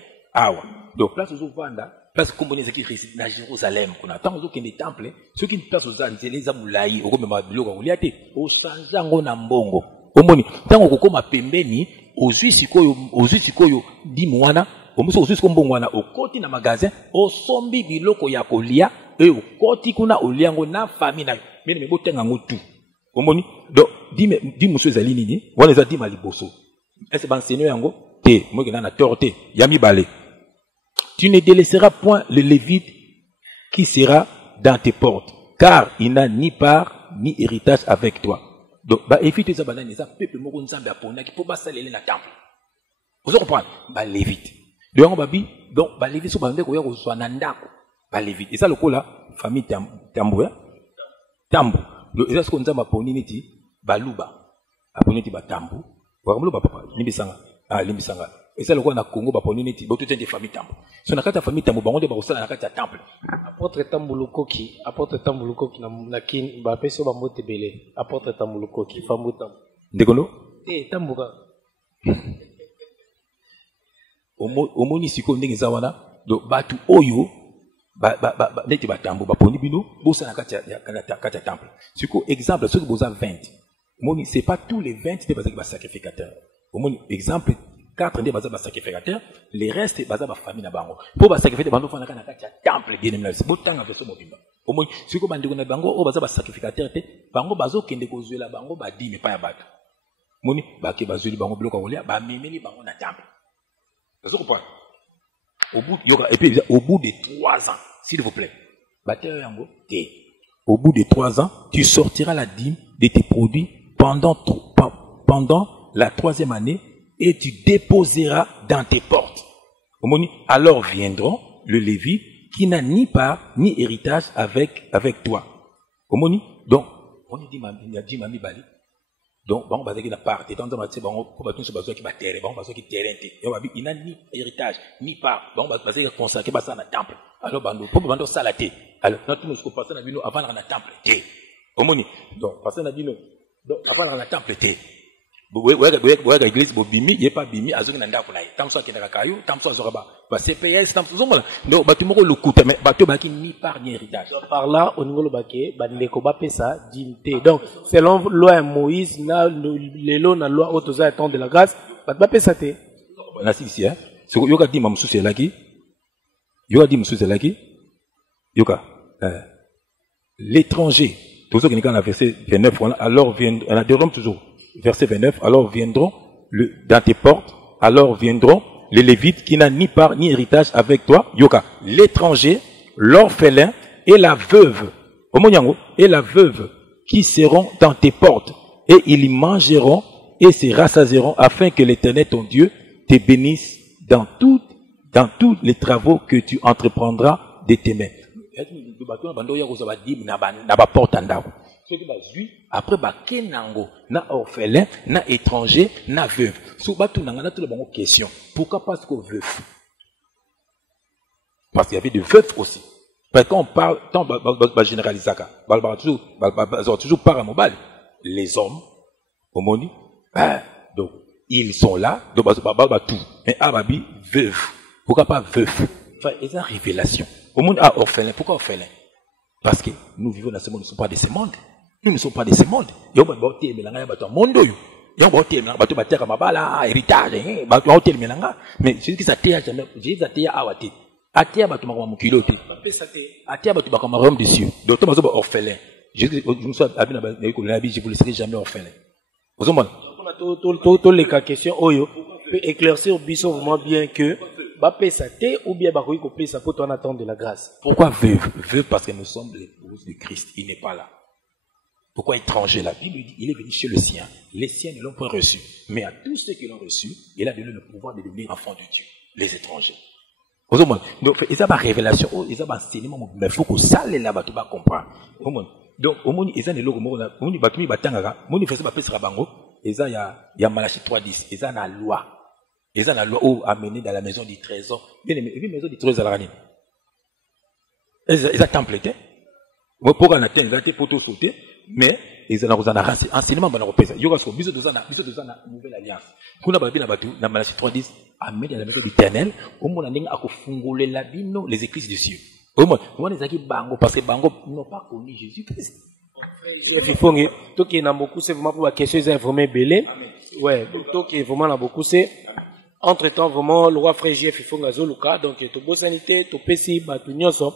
Donc, place aux Vanda, place comme on est qui réside à Jérusalem. Tant que les temples, ceux qui placent aux Andes, les Amoulaï, au même Biloko, au Sanjango Nambongo. Tant que comme à Pembeni, aux Uisikoyo, Dimwana, au Mousso Kombongwana, au côté na magasin, au Sombi Biloko Yakolia, et au côté kuna au Liango na famille, mais ne me botenga tout. Donc, dis monsieur Zalini, on les a dit Maliboso. Est-ce que c'est yango? Te, moi qui n'en a torté, Yami Balé. Tu ne délaisseras point le Lévite qui sera dans tes portes, car il n'a ni part ni héritage avec toi. Donc, évite ça, ça peuple moko nzambe apona qui peut pas saler na temple. Vous comprenez? Lévite. Donc, Lévite so bande ko ya ko so nandako. Lévite. Et ça le coup là, famille Tambo. Tambo. Donc, et ça ce qu'on nzambe aponi niti baluba. Aponi ti batambo. Wakamlo papa, limbisanga. Limbisanga. Et ça le coup na Congo baponi niti boto tente famille Tambo. So na kata famille Tambo bango de ba kosala na kata temple. Apôtre Tambulukoki na kin ba peso ba mbote belé. Apôtre Tambulukoki famuta. Ndekono? Tambuka. Omoni siko ndenge za wana do batu oyo neti batambo baponi bino bosa na kati ya temple. Siko exemple ceux qui bosa 20. Omoni c'est pas tous les 20 des bazaki ba sacrificateurs. Omoni exemple 4 des bazaki ba sacrificateurs, les restes bazaki ba famille na bango. Po ba sacrificateur bando fana kana kati ya temple bien même là. C'est botanga verso mobimba. Omoni siko bandeko na bango o bazaki ba sacrificateur te bango bazo kende kozwela bango ba dîme pa ya bato. Moni bake bazweli bango biloko kolia ba memeli bango na temple. Vous comprenez? Au bout de 3 ans, s'il vous plaît, au bout de 3 ans, tu sortiras la dîme de tes produits pendant la 3e année et tu déposeras dans tes portes. Alors viendront le Lévite qui n'a ni part ni héritage avec toi. Donc, on dit Mami Bali. Donc, bon, parce qu'il a part, et tant que c'est bon, pour battre ce bateau qui va terre, bon, parce qu'il terrain, il n'a ni héritage, ni part, bon, parce qu'il a consacré ça dans le temple. Alors, bando, pour bando salaté. Alors, notre nous, ce qu'on passe dans le avant dans le temple, té. Omoni. Donc, parce qu'on a dit nous, donc, avant dans le temple, té. Ouais, l'église, bimi, il n'y a pas bimi, azong nanda pour l'aïe. Tam soit qui n'a pas caillou, tam soit zoraba. Bah, CPS, tam soit, donc, bah, tu m'auras le coup, mais, bah, tu m'as ni part ni héritage. Par là, au niveau de baké, bah, n'eko ba pesa, dimte. Donc, selon loi Moïse, na, les lois, na loi, autosa, et temps de la grâce, bah, ba pesa te. Là, c'est ici, hein. Ce que yoga dit, mamsou, c'est là qui. Yoga dit, mamsou, c'est là qui. Yoga, l'étranger, tout ce qui est dans la verset 29, alors viendront, on a deux Roms toujours. Verset 29, alors viendront dans tes portes, alors viendront les Lévites qui n'ont ni part ni héritage avec toi, Yoka, l'étranger, l'orphelin et la veuve, et la veuve qui seront dans tes portes, et ils y mangeront et se rassasieront afin que l'Éternel ton Dieu te bénisse dans tous les travaux que tu entreprendras de tes mains. Après, kenango, na orphelin, na étranger, na veuve. Sous batou nangana tout le monde question. Pourquoi parce que veuf? Parce qu'il y avait des veufs aussi. Parce qu'on parle, tant généraliser toujours par un mobile. Les hommes, au monde, donc, ils sont là, donc, tout. Mais Ababi, veuve. Pourquoi pas veuf? Enfin, il y a une révélation. Au monde, orphelin. Pourquoi orphelin? Parce que nous vivons dans ce monde, nous ne sommes pas de ce monde. Nous ne sommes pas de ce monde. Nous sommes pas de ce monde. Nous sommes pas de ce monde. Héritage. Mais ce qui s'attire jamais, j'ai dit à Awati. Atia batu makama mukilote. Atia batu makama royaume des cieux. Donc, tu m'as orphelin. Je vous laisserai jamais orphelin. Vous comprenez? Tous les cas question, Oyo, peut éclaircir Bisso vraiment bien que, Bapesa te ou bien Bakoui Kopesa pour ton attendre de la grâce. Pourquoi veuve? Veuve parce que nous sommes l'épouses de Christ. Il n'est pas là. Pourquoi étranger? La Bible dit, il est venu chez le sien. Les siens ne l'ont pas reçu. Mais à tous ceux qui l'ont reçu, il a donné le pouvoir de devenir enfants de Dieu. Les étrangers. Donc, ils ont ma révélation, ils ont ma enseignement, mais il faut que ça, les là-bas, tu vas comprendre. Donc, au moins, ils ont des logos, au moins, ils ont fait ça, ils ont Malachie 3.10, ils ont la loi. Ils ont la loi où amener dans la maison du trésor. Bien aimé, la maison du trésor, ils ont temple, pour qu'on atteigne, ils ont été pour tout sauter, mais ils ont enseignement, ils ont fait ça. Ils ont une nouvelle alliance. Kuna babi na batu na Malachie 3:10 amène dans la maison d'Éternel au moins ndenge akofungole la bino les églises des cieux. Au moins on ezaki bango parce que bango n'ont pas connu Jésus-Christ. Il faut que tout qui n'a beaucoup c'est vraiment pour la question ils vraiment belé. Ouais, tout qui vraiment n'a beaucoup c'est entre-temps vraiment le roi frère JF il faut ngazoluka donc to bosanité to pesi batu nyonso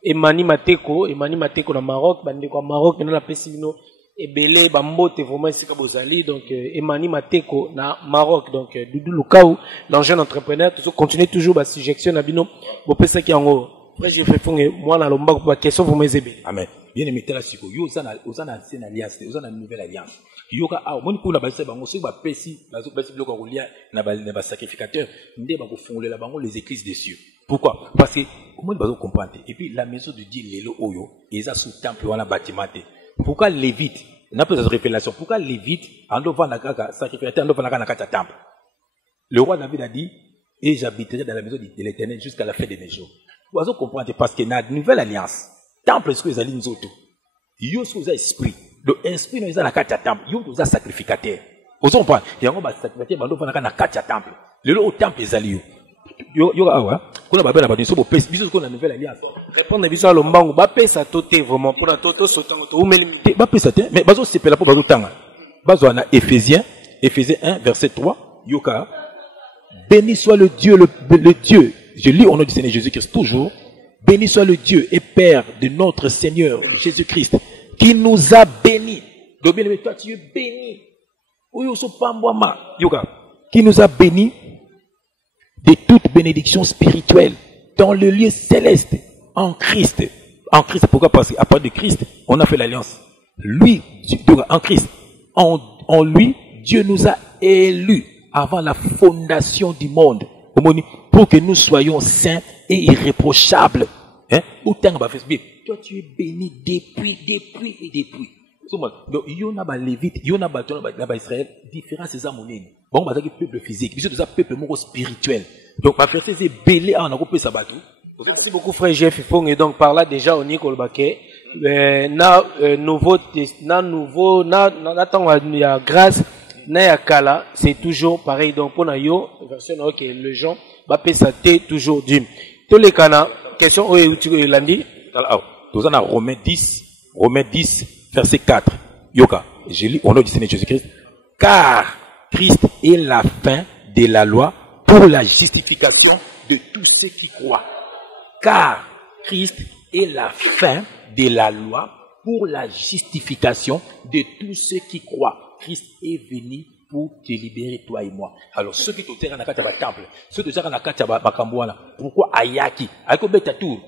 Emani Mateko na Maroc bande ko Maroc na pesi bino ebele bambote vraiment sika bozali donc Emani Mateko na Maroc donc Doudou Lukau l'engin entrepreneur toujours continuer toujours ba suggestion na bino bo pesa ki yango après j'ai fait fonge moi na lomba ko question vraiment ezebe amen bien aimé tela siko yo osana ancienne alliance osana nouvelle alliance yoka a moni kuna ba bango so ba pesi biloko kolia na ba sacrificateur nde ba ko fongolela bango les églises des cieux. Pourquoi? Parce que au moins bazo comprendre et puis la maison de Dieu lelo oyo eza sous temple wana bâtiment. Pourquoi Lévite? On a pas de révélation. Pourquoi Lévite, en devant la sacrificateur, en devant la temple? Le roi David a dit, et j'habiterai dans la maison de l'Éternel jusqu'à la fin de mes jours. Vous allez comprendre parce que dans la nouvelle alliance, temple, est-ce que vous allez nous autres? Yo, ce que vous avez esprit. L'esprit, nous avons la temple. Yo, vous avez sacrificateur. Vous comprenez? Il y a un sacrificateur, en devant la temple. Le temple, les alliés. Yo awa kuna babela ba so bo pesi biso ko na nouvelle alliance répondre biso lo mbangu ba pesa toté vraiment pour na toto sotango to umeli ba pesa te mais bazo sepela po bazo tanga bazo na Éphésiens 1 verset 3 yoka béni soit le Dieu le Dieu je lis au nom du Seigneur Jésus-Christ toujours béni soit le Dieu et Père de notre Seigneur Jésus-Christ qui nous a bénis donc bien toi tu es béni oyo so pambwama yoka qui nous a bénis de toute bénédiction spirituelle dans le lieu céleste en Christ. En Christ, pourquoi? Parce qu'à part de Christ, on a fait l'alliance. Lui, en Christ, en lui, Dieu nous a élus avant la fondation du monde pour que nous soyons saints et irréprochables. Hein? Toi, tu es béni depuis. Donc, il y en a des Lévites, il y en a des Israël, différence c'est ça mon nez. Bon, bah, c'est peuple physique, mais c'est un peuple spirituel. Donc, ma frère, c'est belé à un peu ça bateau. Merci beaucoup, frère Jeff Fong. Et donc, par là, déjà, on y kolbake. Nouveau, il y a grâce, il y a kala, c'est toujours pareil. Donc, pour yo, version, ok, le gens, va payer toujours d'une. Tous les canaux, question, où est-ce que lundi? Alors, nous en avons Romains 10, verset 4. Yoka, je lis au nom du Seigneur Jésus-Christ. Car Christ est la fin de la loi pour la justification de tous ceux qui croient. Car Christ est la fin de la loi pour la justification de tous ceux qui croient. Christ est venu pour te libérer, toi et moi. Alors, ceux qui te tirent dans le temple, ceux qui te tirent dans le temple, pourquoi Ayaki? Ayaki Betatou.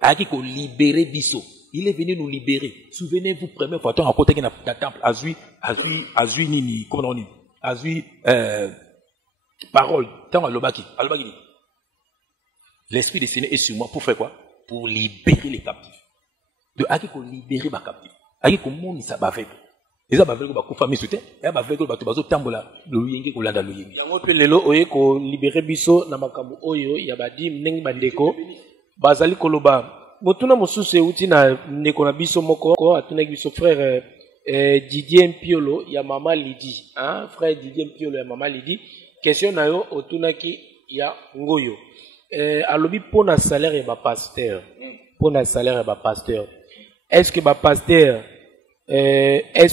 Ayaki ko libérer Bisso. Il est venu nous libérer. Souvenez-vous, première fois, on a côté dans le temple, Azui Nini, comment on dit? Azui, parole, tant à l'obaki. L'Esprit du Seigneur est sur moi pour faire quoi? Pour libérer les captifs. De Ayaki ko libérer ma captif. Ayaki ko moni sa bavek. Les abavek ko famille soutien, et abavek ko bazo tambola, le yenge ko landa le yenge. Yango pe lelo oye ko libérer biso na makambo oyo yabadi mnengi bandeko bazali koloba. Motuna mosusu euti na ndeko na biso moko atuna biso frère Didier Mpiolo ya mama Lydie hein frère Didier Mpiolo ya mama Lydie question na yo otunaki ya ngoyo alobi pona salaire ya ba pasteur pona salaire ya ba pasteur est-ce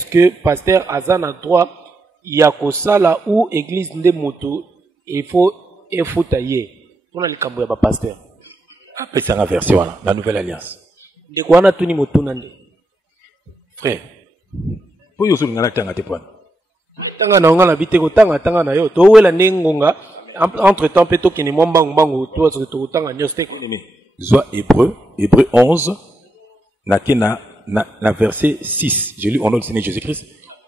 que pasteur azana droit ya kosala ou église nde moto il faut efutaye pona likambo ya ba pasteur. Après, c'est la version, la nouvelle alliance. De quoi on a tout frère, pour y aller dans la tanga te prendre. Tanga na ngala biteko tanga na yo. To wela nengonga entre temps peto kini mombango bango to to tanga nyoste ko nemi. Soit Hébreu 11 na verset 6. Je lis au nom du Seigneur Jésus-Christ.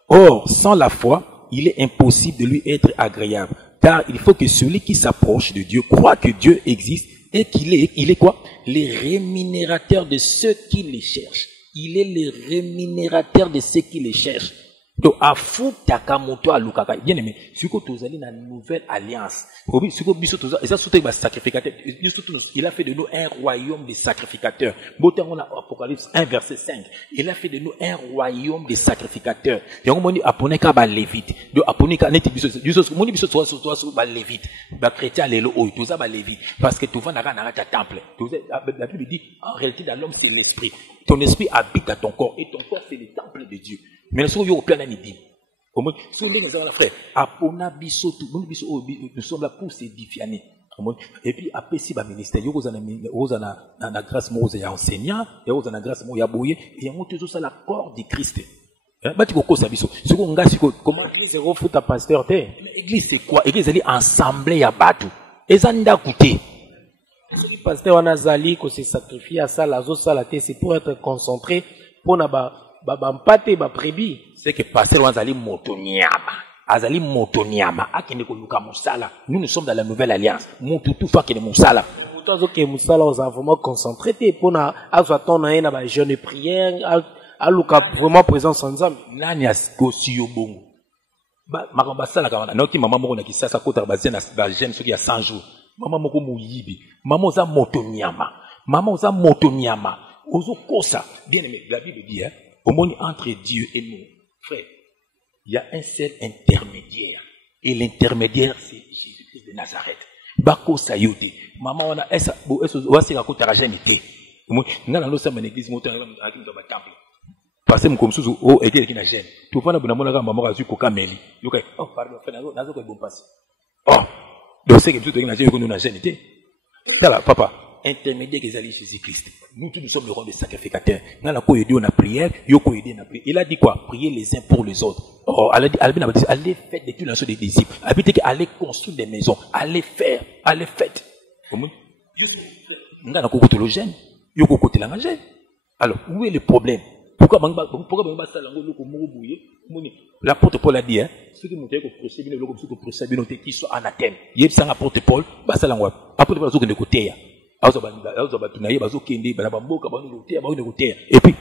Or, sans la foi, il est impossible de lui être agréable. Car il faut que celui qui s'approche de Dieu croit que Dieu existe et qu'il est quoi? Le rémunérateur de ceux qui les cherchent. Il est le rémunérateur de ceux qui les cherchent. Donc, à fou, takamoto, à lukaka. Bien aimé, ce que tu as dit dans la nouvelle alliance. Il a fait de nous un royaume de sacrificateurs. On a Apocalypse 1, verset 5. Il a fait de nous un royaume de sacrificateurs. Il y a un aponeka ba lévite. Donc, aponeka neti biso. Moni biso toi ba lévite. Ba chrétien lelo oy. Tout ça ba lévite. Parce que tu vas dans un temple. La Bible dit, en réalité, dans l'homme, c'est l'esprit. Ton esprit habite dans ton corps. Et ton corps, c'est le temple de Dieu. Mais si vous avez un idée, si vous avez frère, nous sommes là pour s'édifier. Et puis, après, si le ministère, vous avez la grâce, vous avez enseignant, vous avez la grâce, vous avez boyé, et vous avez tout la corps de Christ. Comment zéro foot à pasteur te? L'église, c'est quoi? L'église, elle est ensemble, il y a battu. Et ça n'a coûté. Si le pasteur en azali, qu'on s'est sacrifié à ça, la c'est pour être concentré, pour n'avoir mpate ba prébi. C'est que pasteur azali motonyama. Azali motonyama. Akende ko luka musala. Nous sommes dans la nouvelle alliance. Mutu tout fa kene musala. Mutu azoke musala on a vraiment concentré pour na azoton na ba jeûne et prière a luka vraiment présence ensemble. Nani askosi yo bongo. Ba makamba sala kana. Noki mama moko na kisasa kota ba jeûne soki ya 100 jours. Mama moko muyibi. Mama oza motonyama. Mama oza motonyama. Ozo kosa. Bien aimé, la Bible dit au monde entre Dieu et nous, frère, il y a un seul intermédiaire. Et l'intermédiaire, c'est Jésus-Christ de Nazareth. Bako sayote. Maman, on a essa, c'est la côte argentine. Nous allons faire une église, nous allons faire un temple. Parce que nous sommes sous oh, église qui n'a gêne. Tout le monde a dit, maman a dit, coca meli. Oh, pardon, frère, nous avons fait bon passe. Oh, donc c'est que tout le monde a dit, nous n'a gêne. C'est là, papa. Intermédiaire qu'ils allaient Jésus-Christ. Nous tous nous sommes le rôle des sacrificateurs. Nous avons aidé on a prière, yoko aidé on a prière. Il a dit quoi? Prier les uns pour les autres. Oh, allez faire des nations des disciples. Allez construire des maisons. Allez faire. Nous avons côté le gène. Yoko côté la gène. Alors, où est le problème? Pourquoi l'apôtre Paul a dit, ceux qui m'ont dit que qui soit anathème. Il y a un apôtre Paul, apôtre Paul a dit côté. Et puis,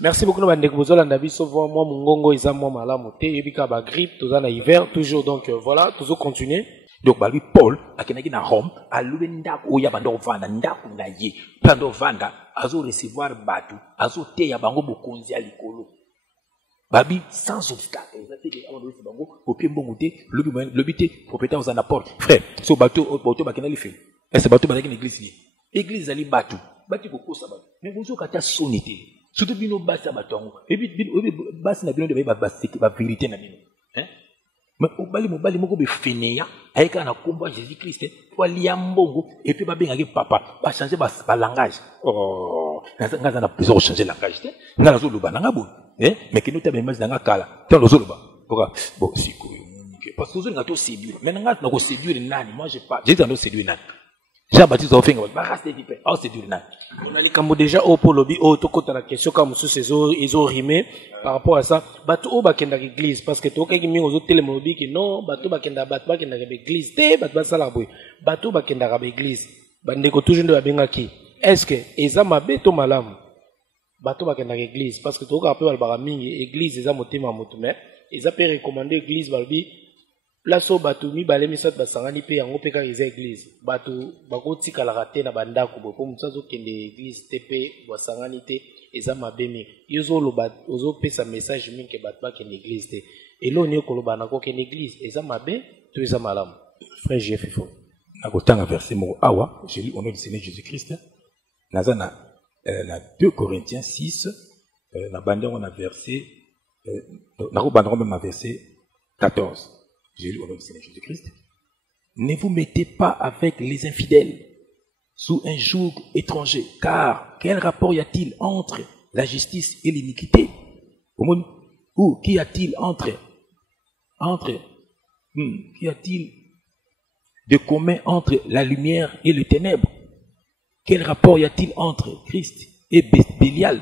merci beaucoup Bandeko Bozolanda biso moi mongongo eza moi malamu te yebika ba grippe toza na hiver toujours donc voilà toujours continuer. Donc lui Paul akenaki na Rome aluwe ndako oya bando vanda ndako na ye bando vanda azo recevoir batu azo teya bango bokonzi ya likolo babi sans obstacle ezateke avant de bango opie mbongo te lobi te propriétaire aux porte frère so bateau bakena li fait. Et c'est bateau dans l'église. L'église ali batu. Batu ko ça batu. Mais bonjour kata sonité. Surtout bino basa batongo. Et puis basa na bino de ba vérité na bino. Hein? Mais obali moko be feneya ayeka na komba Jésus-Christ pour liambongo et puis ba benga papa ba changer ba langage. Oh, ngaza na besoin changer langage. Ngala zo loba nga bon. Hein? Mais que nous ta image nga kala. Tant zo loba. Bon, si parce que vous avez tout séduire. Maintenant, nous séduire nani. Moi, j'ai pas. J'ai entendu séduire nani. Jean-Baptiste a fait un séduire nani. On a les cambo déjà au polobi au toko ta la question comme sous ces ils ont rimé par rapport à ça. Bato au bakenda l'église parce que toi qui mis aux autres télémobiles qui non bato bakenda l'église te bato basala boy bato bakenda l'église bandeko toujours de babenga ki est-ce que ezama beto malamu bato bakenda l'église parce que toi après balbara mingi église eza motema moto mais ils a peut recommander église balbi place au bato mi balemi sat basangani pe yango pe ka eza église bato bakoti kala raté na bandako bo po mutsazo kende église TP basangani te eza mabemi yozo loba ozo pesa message mingi bato ba kende église te elo ni ko loba na ko kende église eza mabe to eza malamu frère Jeff Fo na kotanga verset mo awa je lis au nom du Seigneur Jésus-Christ nazana na 2 Corinthiens 6 na bandango na verset na ko bandango même verset 14. J'ai lu au nom du Seigneur Jésus-Christ. Ne vous mettez pas avec les infidèles sous un joug étranger, car quel rapport y a-t-il entre la justice et l'iniquité? Ou qu'y a-t-il qu'y a-t-il de commun entre la lumière et les ténèbres? Quel rapport y a-t-il entre Christ et Bélial?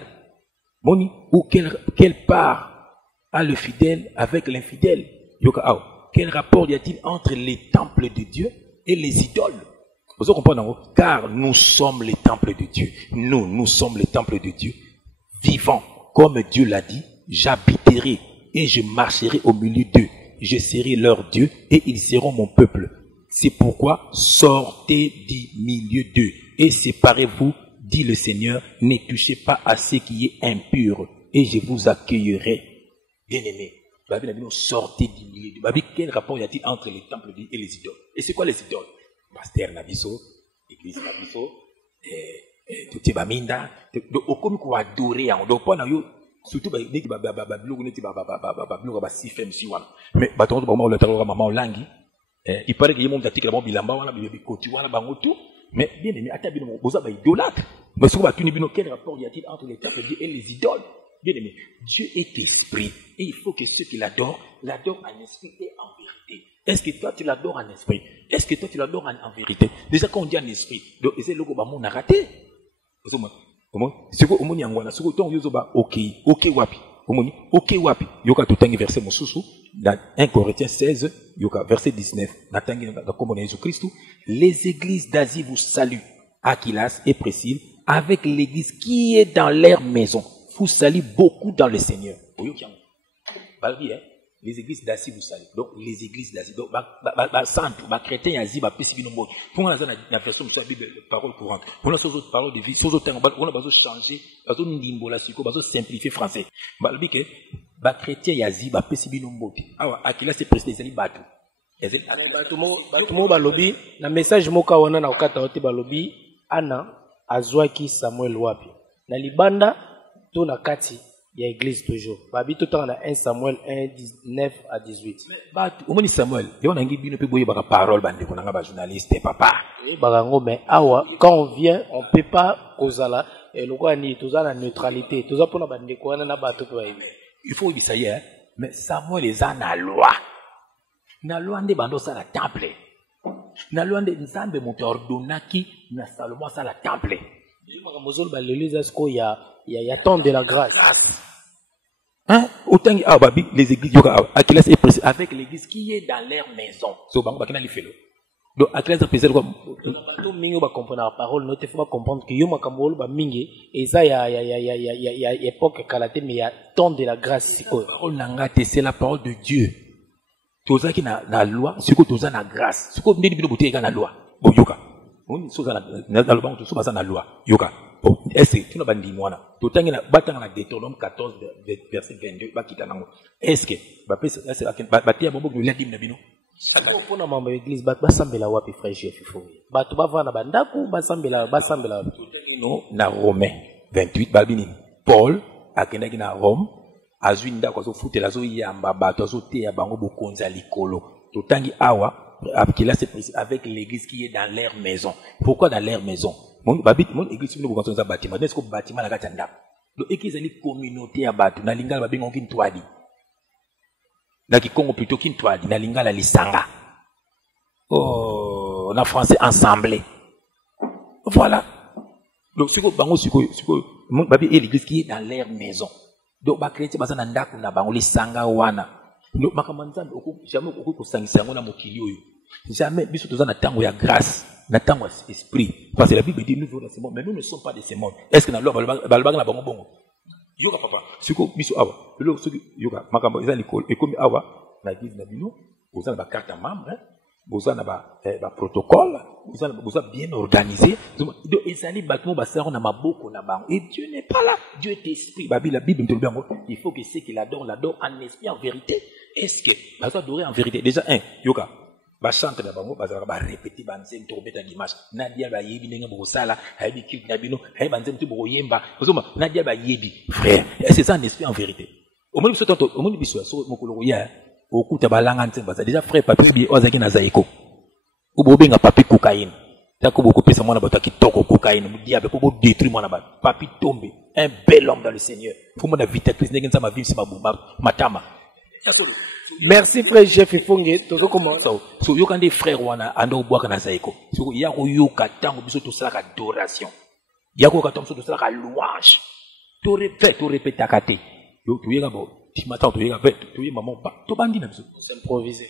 Moni, ou quelle part a le fidèle avec l'infidèle? Quel rapport y a-t-il entre les temples de Dieu et les idoles? Vous comprenez? Car nous sommes les temples de Dieu. Nous sommes les temples de Dieu. Vivants, comme Dieu l'a dit, j'habiterai et je marcherai au milieu d'eux. Je serai leur Dieu et ils seront mon peuple. C'est pourquoi sortez du milieu d'eux et séparez-vous, dit le Seigneur, ne touchez pas à ce qui est impur et je vous accueillerai. Bien-aimés, sortez du milieu d'eux. Quel rapport y a-t-il entre les temples et les idoles? Et c'est quoi les idoles? Pasteur Nabiso, église Nabiso, tout est baminda, au comme quoi adorer, on doit pas n'ayo surtout bah dès que bah si fait si wana. Mais bah ton bah le talo maman langi, il paraît qu'il y a mon article là-bas bilamba wana bibi koti wana bango tout, mais bien aimé ata bino boza bah idolâtre. Mais ce qu'on va tenir bino quel rapport y a-t-il entre les temples de Dieu et les idoles? Bien aimé, Dieu est esprit et il faut que ceux qui l'adorent en esprit et en vérité. Est-ce que toi tu l'adores en esprit? Est-ce que toi tu l'adores en vérité? Déjà quand on dit en esprit, donc c'est le goba mon a raté. C'est quoi au moni angwana? C'est quoi ton yozoba ok wapi? Au moni ok wapi? Yoka tout tangi verset mosusu dans 1 Corinthiens 16 yoka verset 19. Natangi na comme Jésus Christ. Les églises d'Asie vous saluent, Aquilas et Priscille, avec l'église qui est dans leur maison. Vous saluez beaucoup dans le Seigneur. Les églises d'Asie vous saluent. Donc, les églises d'Asie. Donc, santo, chrétien d'Asie, pécifique nombre. Pour la version de la Bible, parole courante. Pour la autres paroles de vie, sur autres temps, on a besoin de changer, besoin de nimbola, besoin de simplifier français. Chrétien d'Asie, pécifique nombre. Ah, Akila, c'est presque des années bateau. Batumo balobi, na message moka wana na okata ote balobi, ana, azwaki Samuel wapi. Na libanda, to na kati, il y a église toujours. Babi tout temps on a 1 Samuel 1 19 à 18. Mais au moins Samuel, il y a un ngi bino pe boye ba parole bande ko nga ba journaliste papa. Oui, barango mais awa quand on vient, on peut pas kozala et le quoi ni toza la neutralité, toza pona bande ko na bato pe ba. Il faut ça y est, mais Samuel est en la loi. Na loi nde bando ça la temple. Na loi nde nzambe moto ordonaki na Salomon ça la temple. Mozol ba l'église est-ce qu'il y a tant de la grâce. Hein? Autant les églises Aquilas est précis avec l'église qui est dans leur maison. So bango bakina li felo. Donc Aquilas est précis quoi? Bato mingi ba comprendre la parole, note faut pas comprendre que yo makambolo ba mingi et ça ya époque kalate mais il y a tant de la grâce. La parole nangate c'est la parole de Dieu. Toza ki na loi, siko toza na grâce. Siko ndeni bino bote na loi. Bon yoka. On soza na le bango to soba na loi. Yoka. Bon, est-ce que tu n'as pas dit moi là? Tout le temps, il Deutéronome 14, verset 22, est-ce que, il y a beaucoup de l'aide d'Ibnabino? Pour la membre de l'église, basambela wapi frère chef, il faut. Batu bava na bandaku, basambela. Non, na Romain 28, babini. Paul, akendaki na Rome, azuinda kwa zo fute la zo yamba, batu zo te ya bango bokonza likolo. Tout le temps, awa, avec l'église qui est dans leur maison. Pourquoi dans leur maison? Mon église nous construisons un bâtiment. Est-ce que bâtiment la gatanda? Donc église est communauté à bâtu. Na lingala babingo kintwadi. Na kikongo plutôt kintwadi. Na lingala lisanga. Oh, en français ensemble. Voilà. Donc ce que bango mon babi est l'église qui est dans leur maison. Donc ba chrétien bazana ndaku na bango lisanga wana. Donc makamanza jamais ko sangisa yango na mokili oyo. Jamais biso tozana tango ya grâce. N'attends esprit. Parce que la Bible dit nous vivons dans ce monde, mais nous ne sommes pas de ce monde. Est-ce que dans l'eau, balbaga na bango bongo? Yoga papa. Siko biso awa. Le yoga makambo eza l'école et comme awa na église na bino, vous avez ba carte membre, vous avez ba protocole, vous avez bien organisé. Donc ezali batmo ba sero na maboko na bango. Et Dieu n'est pas là. Dieu est esprit. La Bible dit il faut que ceux qui l'adorent en esprit en vérité. Est-ce que bazo adorer en vérité? Déjà yoga ba chante na bango bazala ba répéter ba nzembo to beta dimanche nadia ba yebi ndenge boko sala hayebi ki na bino hayeba nzembo to boko yemba ozoma nadia ba yebi frère c'est ça en esprit en vérité au moins biso tonto au moins biso so mokolo ya okuta balanga nzembo ça déjà frère papi bi ozaki na zaiko ubo benga papi cocaïne Tako beaucoup pesa mwana bato kitoko cocaïne, mu diable pour détruire mwana bato. Papi tombe, un bel homme dans le Seigneur. Pour moi la vitatrice n'engenza ma vie c'est matama. Merci frère Jeff Ifonge, tozo comment ça. So yo kande frère wana ando boaka na zaiko. So ya ko yo katango biso to sala adoration. Ya ko katango biso to sala louange. To répète akate. Yo to yega bo. Tu m'attends to yega vet, to yega maman ba. To bandi na biso. S'improviser.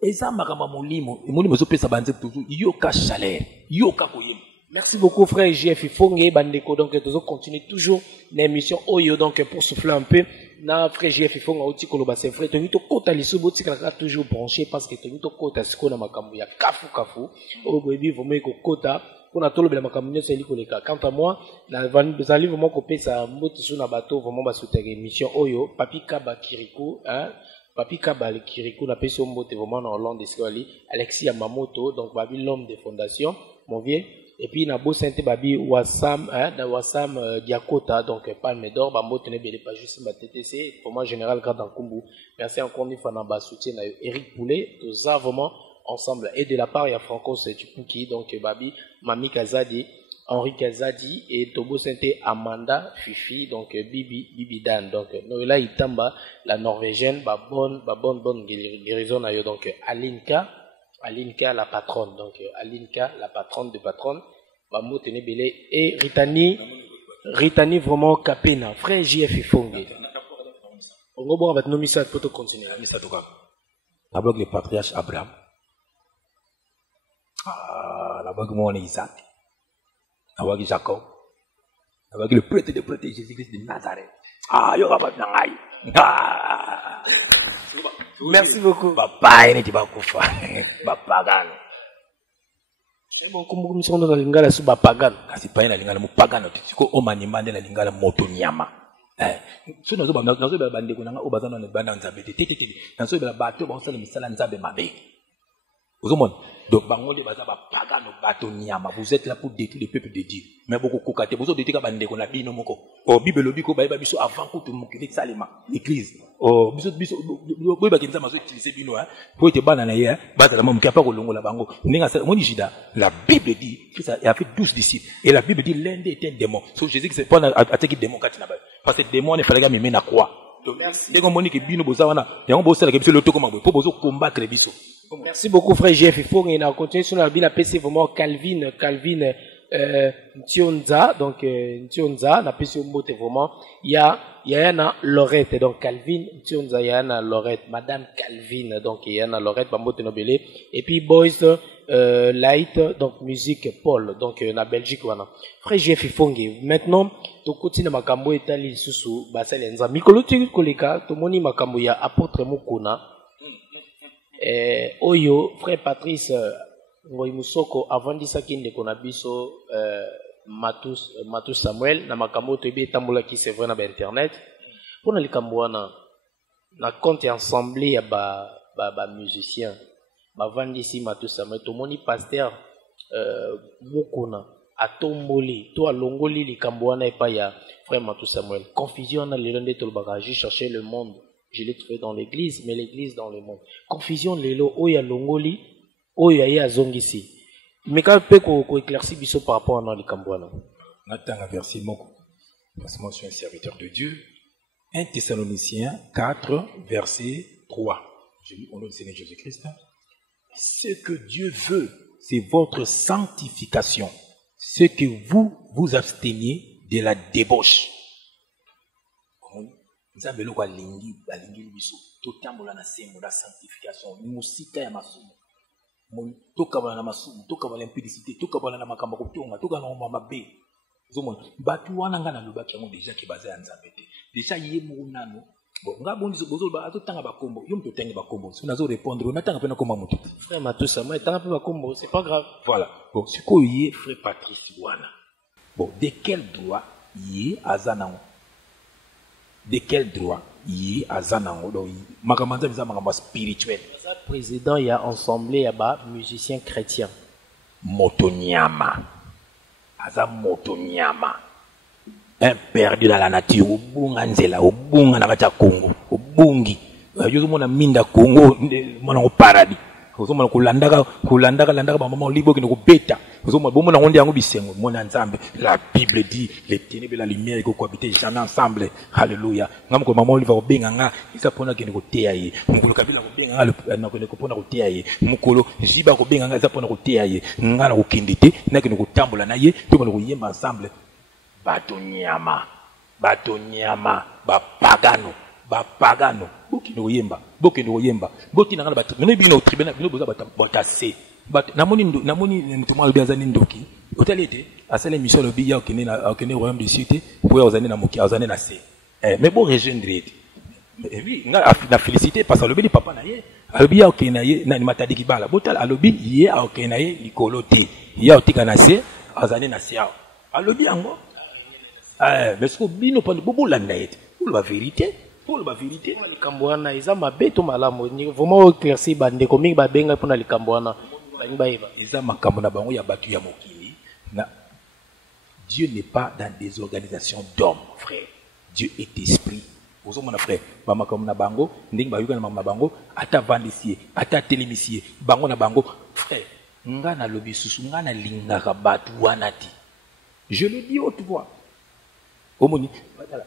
Eza makama molimo zo pesa banze toujours. Yo ka chaleur. Yo ka koyema. Merci beaucoup frère Jeff Ifonge bandeko, donc tozo continue toujours l'émission Oyo, donc pour souffler un peu na frère Jeff Ifonge oti koloba c'est vrai to kota lisubo tikala toujours branché parce que to kota siko na makambo ya kafu o boyebi vraiment ko kota pona tolo bela makambo nyo seli koleka. Quant à moi na bazali vraiment ko pesa mbote sou na bateau vraiment ba soutenir émission Oyo Papi Kaba Kiriko Papi Kaba Kiriko na pesa mbote vraiment na Hollande escali Alexis Yamamoto, donc babi l'homme des fondations mon vieux. Et puis na beau sainte babi Wassam Diakota, donc Palme d'Or bambo tenez belé pas juste ma TTC pour moi général Grand Nkumbu. Merci encore une fois na ba soutien na Eric Poulet, tous vraiment ensemble et de la part il y a Franco Tchipuki, donc babi Mami Kazadi, Henri Kazadi et Tobo Sainte Amanda Fifi, donc Bibi Dan, donc Noëlla Itamba la norvégienne bonne guérison na yo, donc Alinka la patronne, donc Alinka la patronne de patronne, Bambo Tenebele et Ritani vraiment Kapena, frère JF Ifonge. On va avec nos messages pour continuer. La banque le patriarche Abraham, la banque mon Isaac, la banque Jacob, la banque le prêtre de Jésus-Christ de Nazareth. Il y aura pas de Merci beaucoup. Papa, il n'est pas coufa. Papa, gano. Bon, comme nous sommes dans la lingala sous Bapagan. Kasi pas na lingala mupagano. Tiko o manimande la lingala motonyama. So nazo ba bande ko nanga o bazana na banda nzabe tete. Nazo ba bato ba osala misala nzabe mabe. Ozomon. Donc bangole baza ba pagano bato nyama. Vous êtes là pour détruire le peuple de Dieu. Mais beaucoup kokate. Vous détruire bande ko na bino moko. O Bible lobi ko ba biso avant ko to mokili salima l'église. Oh biso boy ba kinza maso utiliser bino pour te bana na ye bazala mo mkiapa ko longola bango. Ninga sa moni jida. La Bible dit que ça a fait 12 disciples et la Bible dit l'un des était un démon. So Jésus c'est pas attaquer démon katina ba. Parce que démon ne fallait pas mener na croix. Dès qu'on moni que bino boza wana, yango bosala ke biso le to koma boy. Pour bozo combattre biso. Merci beaucoup frère Jeff. Il faut qu'on a continué sur la Bible PC vraiment Calvin Ntionza, donc Ntionza na PC mbote vraiment il y a na Lorette, donc Calvin Ntionza il y a na Lorette, madame Calvin, donc il y a na Lorette bambote nobelé et puis Boys Light, donc musique Paul, donc na Belgique wana. Frère Jeff Ifonge, maintenant to continue makambo etali susu basale nza mikolo tu koleka to moni makambo ya apôtre Mukuna. Oyo frère Patrice Ngoy Musoko avant disaki ndeko na biso Matus Samuel na makambo to ebe tambola ki c'est vrai na internet pona likambo wana na compte ensemble ya ba musicien ba vandisi Matus Samuel to moni pasteur Mukuna atomboli to alongoli likambo wana epa ya frère Matus Samuel. Confusion na lelo nde to baka chercher le monde. Je l'ai trouvé dans l'église, mais l'église dans le monde. Confusion lelo oya longoli, oya ya zongisi. Mais quand peut qu'on éclaircit biso par rapport à l'ikambwana. Nathan a versé moko. Parce que moi je suis un serviteur de Dieu. 1 Thessaloniciens 4, verset 3. Je lis au nom du Seigneur Jésus-Christ. Ce que Dieu veut, c'est votre sanctification. Ce que vous absteniez de la débauche. Nzambe loko alingi biso totambola na semo la sanctification musika ya masumu tokabala na masumu tokabala impudicité tokabala na makambo kotonga tokana na mabe zomona batu wana ngana lobaki yango déjà ki baza ya Nzambe te déjà ye munano bon ngabondi bozo ba atotanga bakombo yo mto tenge bakombo so nazo répondre natanga pena koma mutu frère Matusa moi tanga pe bakombo c'est pas grave voilà bon siko ye frère Patrice wana bon de quel droit ye azanango. De quel droit il y a Zanango donc makamanda biza makamba spirituel président il y a ensemble ya ba musicien chrétien motonyama aza motonyama un perdu dans la nature obunga nzela obunga na kati ya Congo obungi yozo mona minda Congo mona au paradis ozomona kulandaka landaka ba maman libo kino kubeta ozomona bomona ngondi yango bisengo mona nzambe. La Bible dit les ténèbres et la lumière ko cohabiter jamais ensemble. Alléluia. Ngam ko maman liva obenga nga isa pona kino koteya ye mukolo kabila kobenga nga na kino kopona koteya ye mukolo jiba kobenga nga isa pona koteya ye nga na kokindite na kino kotambola na ye to bana koyemba ensemble. Bato nyama bapagano bokino koyemba botina ngala bato mino bino tribunal bino boza batase but namoni mutu mwa lobi azani ndoki otalete asale mission lobi ya okene royaume du sud pour ozane na moki ozane na se mais bon rejoindre oui nga na félicité parce que lobi papa na ye alobi ya okene na ye na matadi kibala botal alobi ye okene na ye likolo te ya otika na se azane na se alobi yango mais ce que bino pas bobo la net pour la vérité likambwana eza mabe to malamu vraiment éclairci bande komi ba benga pona likambwana bayiba eza makambo na bango ya batu ya mokili na Dieu n'est pas dans des organisations d'hommes frère. Dieu est esprit. Ozo mon frère ba makambo na bango ndenge ba yuka na makambo na bango ata vandisier ata télémisier bango na bango frère nga na lobi susu nga na lingaka batu wana ti je le dis haute voix omoni batala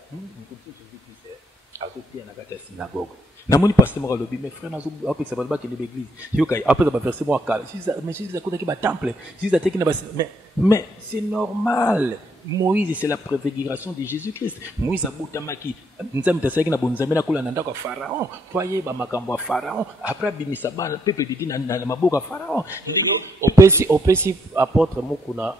akotia na kata synagogue namoni pasteur moko lobi mes frères nazo apesa ba kende l'église yokai apesa ba verset mo akala mais si za kota ki ba temple si za teki na ba mais c'est normal. Moïse c'est la préfiguration de Jésus-Christ. Moïse abutamaki nzambe tasaki na bonzambe na kula na ndako Pharaon toye ba makambo ya Pharaon après bimisa bana peuple didi na maboka Pharaon opesi apôtre mukuna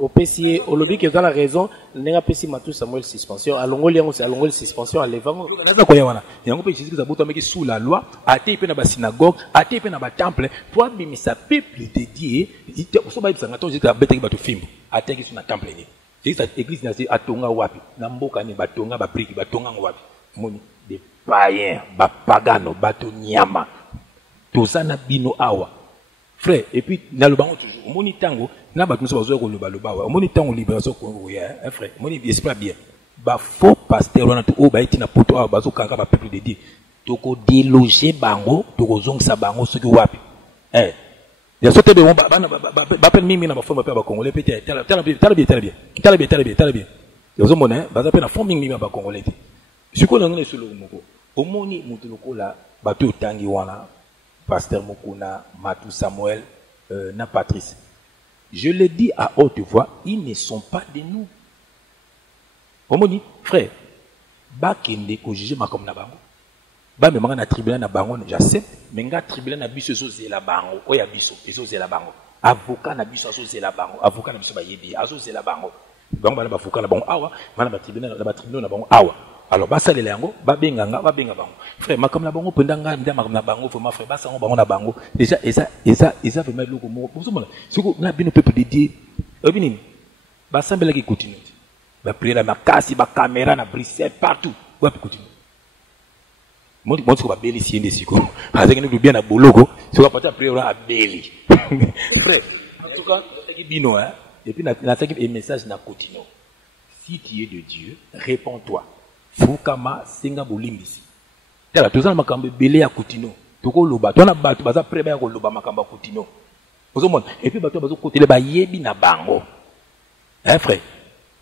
opesi olobi que dans la raison nenga pesi matu Samuel suspension alongoli yango c'est alongoli suspension à levango naza koya wana yango pe Jésus abutamaki sous la loi ate pe na ba synagogue ate pe na ba temple toi bimisa peuple dédié so ba bisanga to Jésus abetaki bato fimbo ateki suna temple ni c'est église na si atonga wapi na mboka ni batonga ba priki batonga wapi moni des païens ba pagano bato nyama tozana bino awa frère et puis na lobango toujours moni tango na bato so bazo ko loba wa moni tango libération ko ya frère moni esprit bien ba faux pasteur wana to o ba iti na poto awa bazo kanga ba peuple de Dieu toko déloger bango toko zongsa bango soki wapi il y a sauté de bapel mimi na ba forme ba congolais peut-être tala bien les hommes ne ba zapena forme mimi ba congolais siko na ngene solo moko omoni mutu lokola bato tangi wana pasteur Mukuna Matou Samuel na Patrice je le dis à haute voix ils ne sont pas de nous omoni frère ba kende ko juger makom na bango ba me manga na tribunal na bango j'accepte mais nga tribunal na biso ezozela bango oya biso ezozela bango avocat na biso azozela bango avocat na biso ba yebi azozela bango bango bana ba avocat na bango awa bana ba tribunal na bango awa alors ba salela yango ba benga bango frère makam na bango pendanga nda makam na bango vraiment frère ba sango bango na bango déjà eza vraiment loko mo vous mona siko na bino peuple de Dieu obinini ba sambela ki continue ba prier la makasi ba caméra na Bruxelles partout wa continue moi je suis beli siende siko azenge ni bien na boloko siko pata prier à beli frère en tout cas bino hein et puis na un message na continue si tu es de Dieu réponds-toi fukama singa bolimbisi tala tozana makambo belé ya continue toko loba tona bato baza prêt ya ko loba makambo ya continue ozomona et puis bato bazo kotele ba yebi na bango hein frère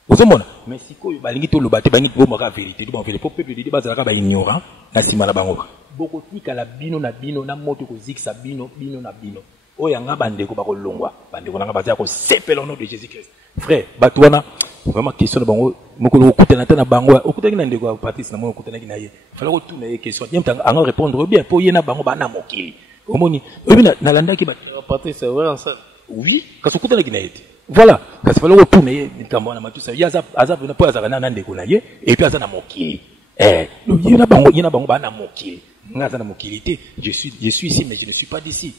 ozomona mais sikoyo balingi to loba te bangi bo moka vérité bon vérité pour peuple de bazala ka ba ignorant na sima na bango boko tika la bino na moto ko zikisa bino na bino oya nga bandeko ba ko longwa bandeko na nga bazala ko sepela au nom de Jésus Christ frère bato wana vraiment question na bango mokolo okutana na bango okutaki na ndeko Patrice na mo okutana ki na ye fala ko tuna ye question yem tanga anga répondre bien pour yena bango bana mokili omoni obi na landaki ba Patrice ouais ensemble oui kaso okutana ki na ye voilà kasi fala ko tuna ye nikambo na matusa yaza na po azaka na ndeko na ye et puis azana mokili yena bango bana mokili ngaza na mokili te je suis ici mais je ne suis pas d'ici.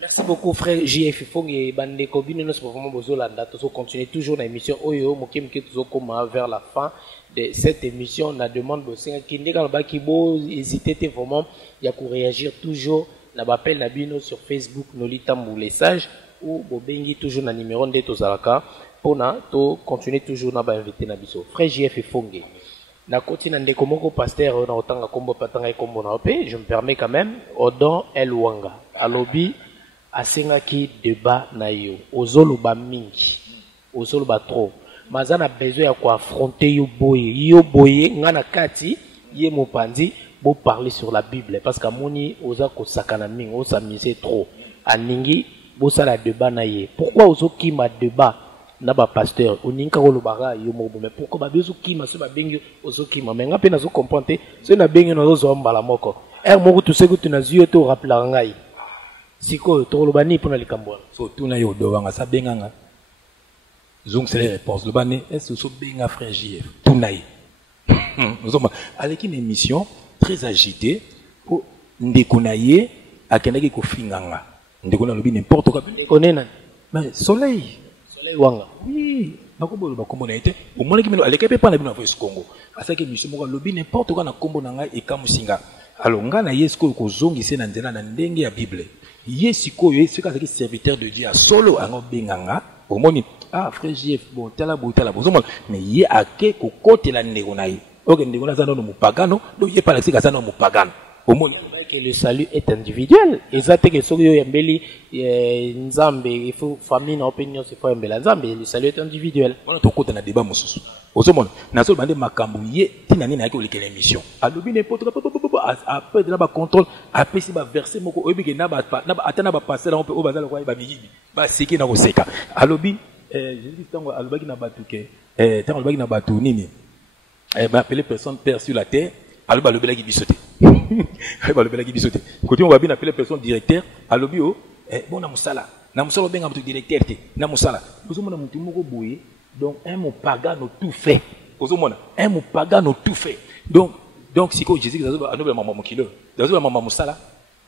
Merci beaucoup frère JF Fonge bandeko bino no vraiment bozolanda to continuer toujours na émission oyo mokemke to koma vers la fin de cette émission na demande bosenga kinde ka ba ki bo hésiter te vraiment ya ko réagir toujours na appel na bino sur Facebook Nolita Moulessage ou bobengi toujours na numéro de tozalaka pona to continuer toujours na ba invité na biso frère JF Fonge Na koti na ndeko moko pasteur na otanga kombo patanga kombo na ope, je me permets quand même Odon Elwanga. Alobi asengaki débat na yo. Ozoloba mingi. Ozoloba trop. Mazana besoin ya ko affronter yo boye ngana kati ye mopandi bo parler sur la Bible parce que moni oza ko sakana mingi, o s'amuser trop. Aningi bo sala débat na ye. Pourquoi ozoki ma débat na ba pasteur oninka ko lobara yo mobo mais pourquoi ba bezo kima so ba bengi ozo kima mais nga pe na zo comprendre so na bengi na zo mbala moko moko tu seko tu na zio to rappela ngai siko to lobani pona likambo so tuna yo do wanga sa benganga zong c'est les réponses lobani est-ce so benga frère JF tuna yi nous sommes avec une émission très agitée pour ndekonaye akendaki ko finganga ndekona lobi n'importe quoi konena mais soleil wanga oui nakombo ba kombo na été au moins ki mino aleka pe pa na bino voice Congo asaki mission moko lobi n'importe quoi na kombo na ngai ekamusinga alonga na yesko ko zongi se na nzela na ndenge ya Bible yesiko yesika azaki serviteur de Dieu a solo ango benganga au moins frère JF bon tala bozomo mais ye ake ko kotela ndeko na ye ok ndeko na zano mu pagano do ye pala sika zano mu pagano au moins que le salut est individuel. Et ça, c'est que ce que yambeli nzambe, il faut famille na opinion, c'est faut yambela nzambe. Le salut est individuel. On a tout côté na débat mosusu. Ozomona, na so bande makambu ye tinani na ko lekele émission. Alobi n'importe quoi après de la contrôle, après si ba verser moko obi ke na ba atana ba passer là on peut o bazala kwa ba miyibi. Ba seki na ko seka. Alobi Jésus tango alobaki na batu ke tango alobaki na batu nini. Ba appeler personne père sur la terre, aloba lobelaki bisote. Côté on va bien appeler personne directeur alobi o bon na musala benga mutu directeur te na musala ozomona mutu moko boye donc un mot pagano tout fait ozomona un mot pagano tout fait donc siko Jésus azoba anoba mama mokilo azoba mama musala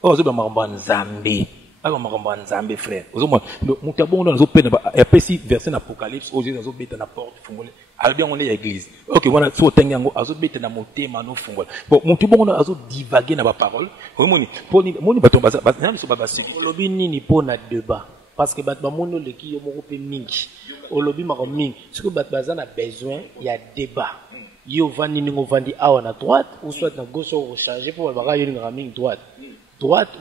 azoba mama nzambe aba mama nzambe frère ozomona donc mutu abongo nazo pena apesi verset na Apocalypse o Jésus azobeta na porte fungole albi on est église ok voilà so tengi yango azobeta na motema no fungola bon mutu bongo azo divaguer na ba parole moni poni batomba na biso baba siki olobi nini pona débat parce que bat ba mono leki yo moko pe mingi olobi mako mingi ce que bat bazana besoin il y a débat yo vandi ningo vandi awa na droite ou soit na gauche ou changer pour ba yo ninga mingi droite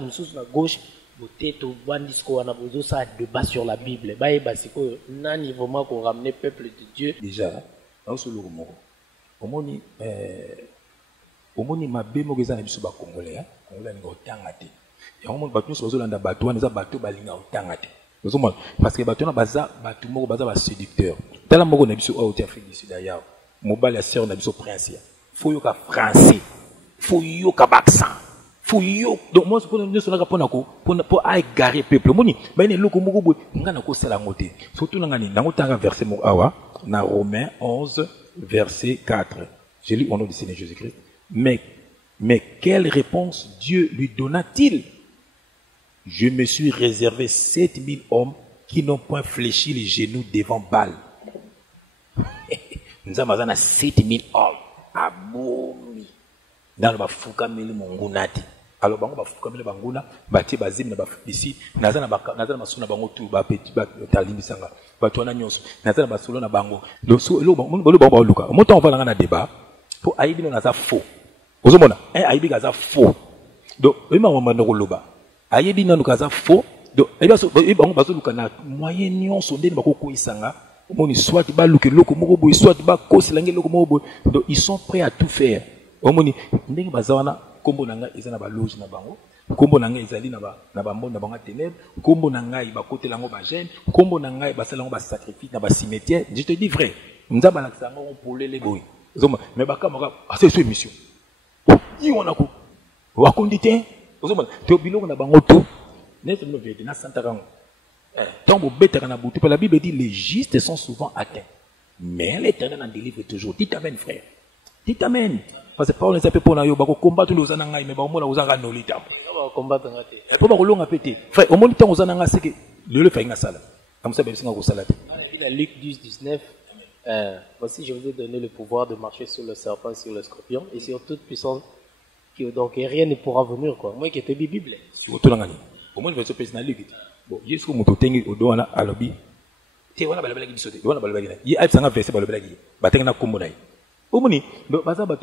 ou sous na gauche peut-être vandi ce qu'on a besoin ça débat sur la Bible ba e basiko nani vraiment ko ramener peuple de Dieu déjà on se le moko omoni mabe moko eza na biso ba congolais congolais ngo tanga te ya omoni batu so bazolanda batu wana eza batu balinga otanga te ozomona parce que batu na baza batu moko baza ba séducteur tala moko na biso au Afrique du Sud ya mobile ya sœur na biso prince faut yoka français faut yoka accent faut yo donc moi pour nous sonaka pour égarer peuple moni ba ine loko moko boy ngana ko sala ngote surtout ngani ndango tanga verset moko awa na Romains 11 verset 4 je lis au nom du Seigneur Jésus-Christ mais quelle réponse Dieu lui donna-t-il? Je me suis réservé 7000 hommes qui n'ont point fléchi les genoux devant Baal. Nous avons 7000 hommes. Abomi. Dans le bafuka mele mongunati. Alors bango bafuka mele banguna, batie bazim na bafisi, nazana masuna bango tu ba petit ba talimisanga. Batwana nyonso. Nazana basolo na bango. Donc lo bango luka. Moto on va na débat. Pour aibi na za faux. Ozomona, aibi gaza faux. Donc ema mama ngoloba. Aibi na nukaza faux. Donc bango bazo luka na moyen nyonso ndeni bakoko isanga. Omoni soit ba luke loko moko boy soit ba koselange loko moko boy. Donc ils sont prêts à tout faire. Omoni ndenge bazawana kombo nanga ezana ba loge na bango. Kombo nanga ezali na ba monde banga ténèbres. Kombo nanga ba côté lango ba gêne. Kombo nanga ba salango ba sacrifice na ba cimetière. Je te dis vrai. Nzaba la sango on polele boy. Zoma mais bakamaka c'est une mission. Yi wana ko. Wa kondite. Zoma te biloko na bango to. Net no vete na santa rango. Tant bo beta na butu la Bible dit les justes sont souvent atteints. Mais l'Éternel en délivre toujours. Dites amen frère. Dites amen. Parce que Paul ne s'appelle pas na yo ba ko combattre les ananga mais ba mo na uzanga nolita. Ba combattre ngate. Pour ba ko longa pété. Frère, au moins temps uzanga c'est que le fait sala. Comme ça besinga ko sala. Il a Luc 10:19. Voici, je vous ai donné le pouvoir de marcher sur le serpent, sur le scorpion et sur toute puissance. Donc rien ne pourra venir quoi. Moi qui étais Bible. Si vous tournez au moins je vais se passer dans Luc. Bon, Jésus ko moto tengi odoana alobi. Te wana balabala ki bisote. Wana balabala ki. Yi aip sanga verset balabala ki. Batenga na kombo nai. Omoni,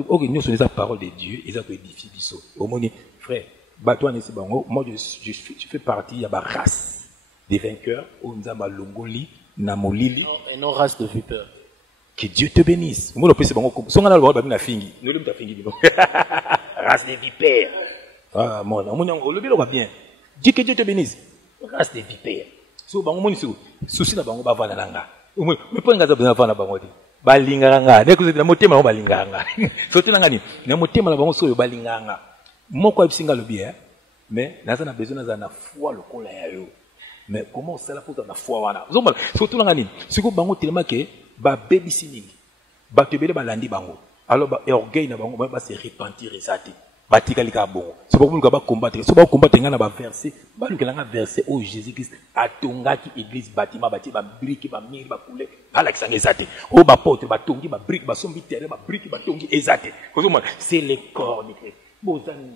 ok, nous sommes la parole de Dieu, ils ont édifié biso. Omoni, frère, moi je fais partie de la race des vainqueurs, on a malongoli, namolili. Et non race de vipères. Que Dieu te bénisse. Moi, le plus c'est bon, si on a le droit de fingi, nous l'avons fingi, race des vipères. Ah, mon, on le va bien. Dis que Dieu te bénisse. Race des vipères. So, bah, on souci na bango ba vana nanga. Mais pour ngaza besoin vana bango di. Balinganga, dès que vous êtes na motema balinganga. Surtout nanga ni, na motema na bango so balinganga. Moko abisinga le bien, mais naza na besoin na foi le kola ya yo. Mais comment ça la pour na foi wana? Surtout nanga ni, siko bango tellement que ba baby siningi. Ba tebele balandi bango. Alors ba orgueil na bango ba se repentir ezati. Batikali ka bongo. C'est pas pour nous combattre. C'est pas combattre ngana ba verset. Ba lukelanga verset où Jésus-Christ atongaki église bâtiment bâti ba brique ba mire ba coulé. Ala kisanga ezate. O ba porte ba tongi ba brique ba sombi terre ba brique ba tongi ezate. C'est les corps de Christ. Bozani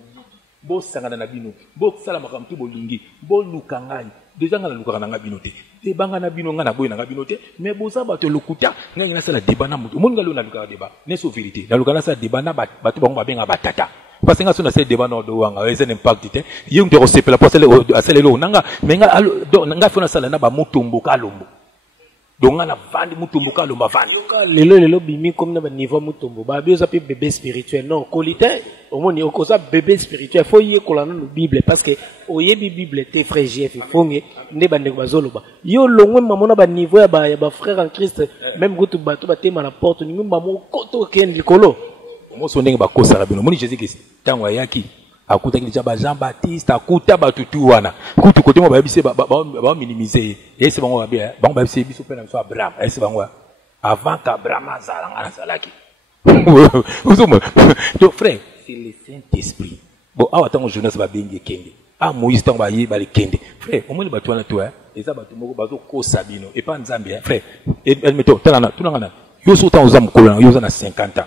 bo sangana na bino. Bo sala makamtu bo lingi. Bo lukangai. Déjà ngana lukana na bino te. Te banga na bino ngana boy na bino te. Mais boza ba te lukuta ngana na sala débat na mutu. Mon ngalo na lukana débat. Ne so vérité. Na lukana sala débat na ba tu bango ba benga batata. Parce que nous avons débat dans le wanga, ils ont un impact. Ils ont reçu la place à celle là. Nanga, mais nanga fait na sala na ba mutumbu kalombo. Donc on a vendu mutumbu kalombo vendu. Lelo bimi comme na ba niveau mutumbu. Ba bio zapi bébé spirituel. Non, qualité. Au moins il y a bébé spirituel. Faut y ko la na Bible parce que oyebi Bible te frère JF fonge ne ba ndeko bazoloba. Yo longwe mamona ba niveau ya ba frère en Christ même goto ba to ba tema na porte ni mamo koto ken likolo. Moi, je suis un Jésus-Christ. Tant yaki, akuta ki ba Jean Baptiste, akuta ba tutu wana. Kutu kote mo ba bise ba minimiser. Et c'est bon ba bien. Ba ba bise biso pe na so Abraham. Et c'est bon avant qu'Abraham azalanga na salaki. Donc frère, c'est le Saint-Esprit. Bon, awa tango Jonas ba bengi kende. Ah Moïse tango ba yi ba le kende. Frère, au moins ba tuana toi, et ça ba tu moko ba zo ko sabino. Et pas Nzambe, frère. Et elle meto tanana, tunanga. Yo so tan ozam kolana, yo za na 50 ans.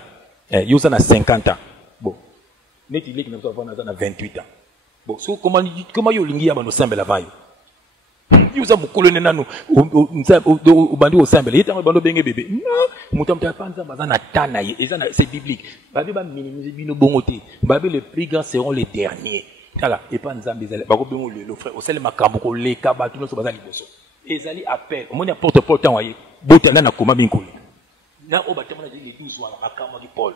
Yo ça na 50 ans. Bon. Net il est qui n'a pas 28 ans. Bon, so comment yo lingi ya bano sambela vayo. Yo ça mukolone nanu o bandi o sambela. Yeta bando benge bébé. Non, mutamta panza bazana tana ye, c'est biblique. Babi ba minimiser bino bongote. Babi les plus grands seront les derniers. Kala, et pas nzambe zale. Bako bengo le frère, o sele makambo ko leka ba tuno so bazali boso. Ezali appel. O moni porte waye. Botana na koma binkolo. Na obatama na les 12 wana akama ki Paul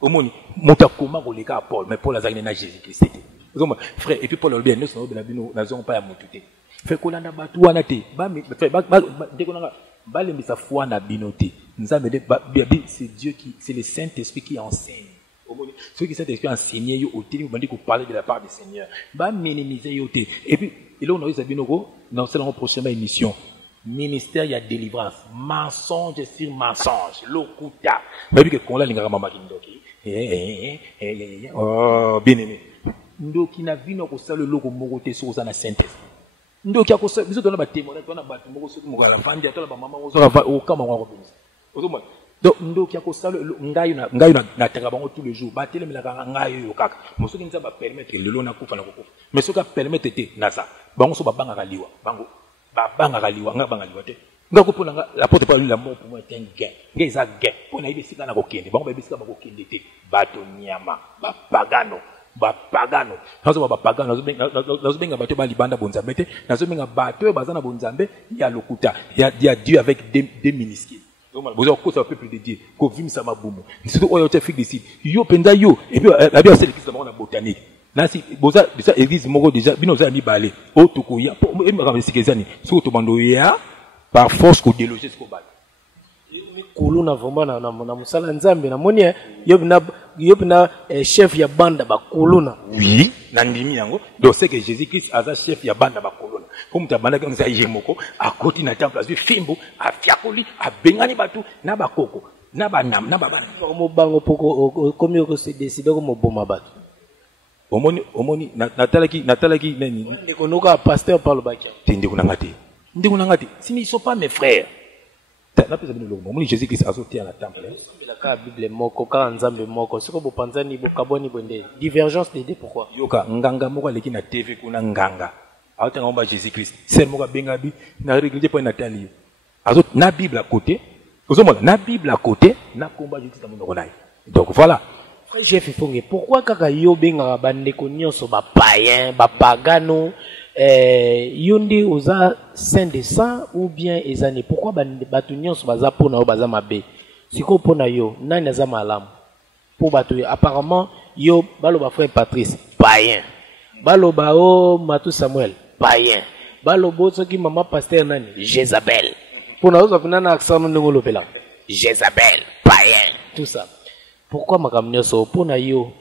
omoni motakoma koleka Paul mais Paul azali na Jésus-Christ te frère et puis Paul le bien nous sommes na bino na zon pa ya motuté fait kolanda batu wana te ba dekonanga ba lembisa foi na bino te nzambe de c'est Dieu qui c'est le Saint-Esprit qui enseigne omoni ceux qui Saint-Esprit enseigner yo oteli bandi ko parler de la part du Seigneur ba minimiser yo te et puis et là on a eu zabino ko dans cette prochaine émission. Ministère, il y a délivrance. Mensonge sur mensonge. Lokuta. Mais que qu'on l'a l'ingara mama kindoki. Oh, bien aimé. Ndoki na vino ko sala loko mogote so za na synthèse. Ndoki akosa biso dona ba témoin dona ba moko so mo la fandi atola ba mama ozo va o kama ngwa ko bisa. Ozo mo. Donc ndoki akosala ngayo na tanga bango tous les jours. Ba tele melaka ngayo yo kaka. Mosoki nza ba permettre lelo na kufa na kokufa. Mais soka permettre te nasa. Bango so ba banga kaliwa. Bango banga kaliwa nga banga liwa te nga ko pona la porte par la mort pour moi est un gain nga isa gain pona ibe sika na kokende bango ba bisika ba kokende te bato nyama ba pagano nazo ba pagano nazo benga bato ba libanda bonzambe te nazo benga bato bazana bonzambe ya lokuta ya Dieu avec des minuscules donc vous avez quoi peuple de Dieu ko vimisa mabumu surtout oyo te fig d'ici yo penda yo et puis la bien c'est l'église na botanique. Nasi boza déjà église moko déjà bino za mibale o tukuya po emaka mesikezani so to bando ya par force ko déloger ce ko bala kuluna vraiment na musala nzambe na moni yobina chef ya banda ba kuluna oui na ndimi yango donc c'est que Jésus-Christ aza chef ya banda ba kuluna comme tabana ka nza yemoko akoti na temple azu fimbo afiakoli abengani batu na bakoko na banam na babana mo bango poko comme yo ko se décider ko mo boma batu. Omoni natalaki nani ndikonoka pasteur Paul Bakia ndikunangati si ils sont pas mes frères na pesa bino lomo omoni Jésus Christ azote na temple la ka Bible moko ka nzambe moko siko bopanzani bokaboni bonde divergence de pourquoi yoka nganga moko leki na TV kuna nganga aotanga omba Jésus Christ c'est moko benga bi na réglé point natali azot na Bible à côté ozomona na Bible à côté na komba Jésus ta monoko nayi Donc voilà. Frère Jeff Ifonge, pourquoi kaka yo benga bandeko nyonso ba païen, ba pagano, yonde oza saint de sang ou bien ezani? Pourquoi batu nyonso baza pona yo baza mabe? Siko pona yo, nani aza malamu? Pour batu yo, apparemment yo baloba frère Patrice, païen. Baloba o Matou Samuel, païen. Balobo soki maman pasteur nani? Jézabel. Pona yo zafina na accent ndongo lopela. Jézabel, païen, tout ça. Pourquoi makamnyo so pona yo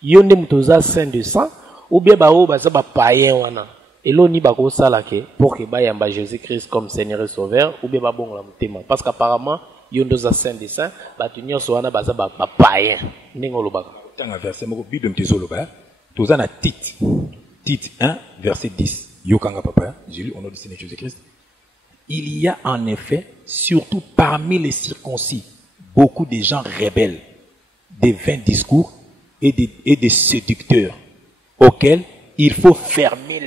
yonde mutoza saint de sang ou bien ba o baza ba païen wana elo ni ba ko sala ke pour que ba yamba Jésus-Christ comme Seigneur et Sauveur ou bien ba bongola mutema parce qu'apparemment yondo za saint de sang ba tunyo so wana baza ba païen ningo lobaka Tanga verset moko Bible mtezo loba toza na Tite 1 verset 10 yokanga papa j'ai lu au nom du Seigneur Jésus-Christ. Il y a en effet surtout parmi les circoncis beaucoup de gens rebelles, des vains discours et des séducteurs auxquels il faut fermer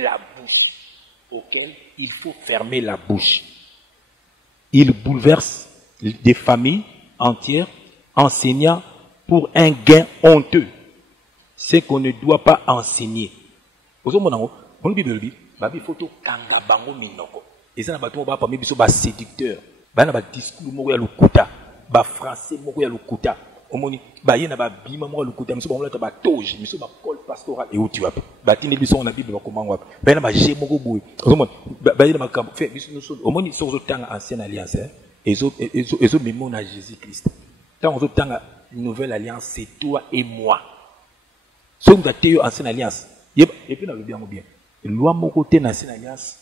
la bouche. Ils bouleversent des familles entières enseignant pour un gain honteux ce qu'on ne doit pas enseigner. Il faut kanga bango minoko. Et ça, ba parmi biso ba séducteur, ba na ba discours moko ya lokuta, ba français moko ya lokuta. Omoni ba yena ba bima moko ya lokuta, miso ba ngolata ba toge, miso ba col pastoral et outi wapi. Ba tindi biso na Bible ba komango wapi. Ba na ba je moko boy. Omoni ba yena makambo fait biso nous omoni sozo tanga ancienne alliance, ezo memo na Jésus-Christ. Tant ozo tanga nouvelle alliance, c'est toi et moi. Ce que tu as ancienne alliance. Et puis na le bien bien. Loi moko te na ancienne alliance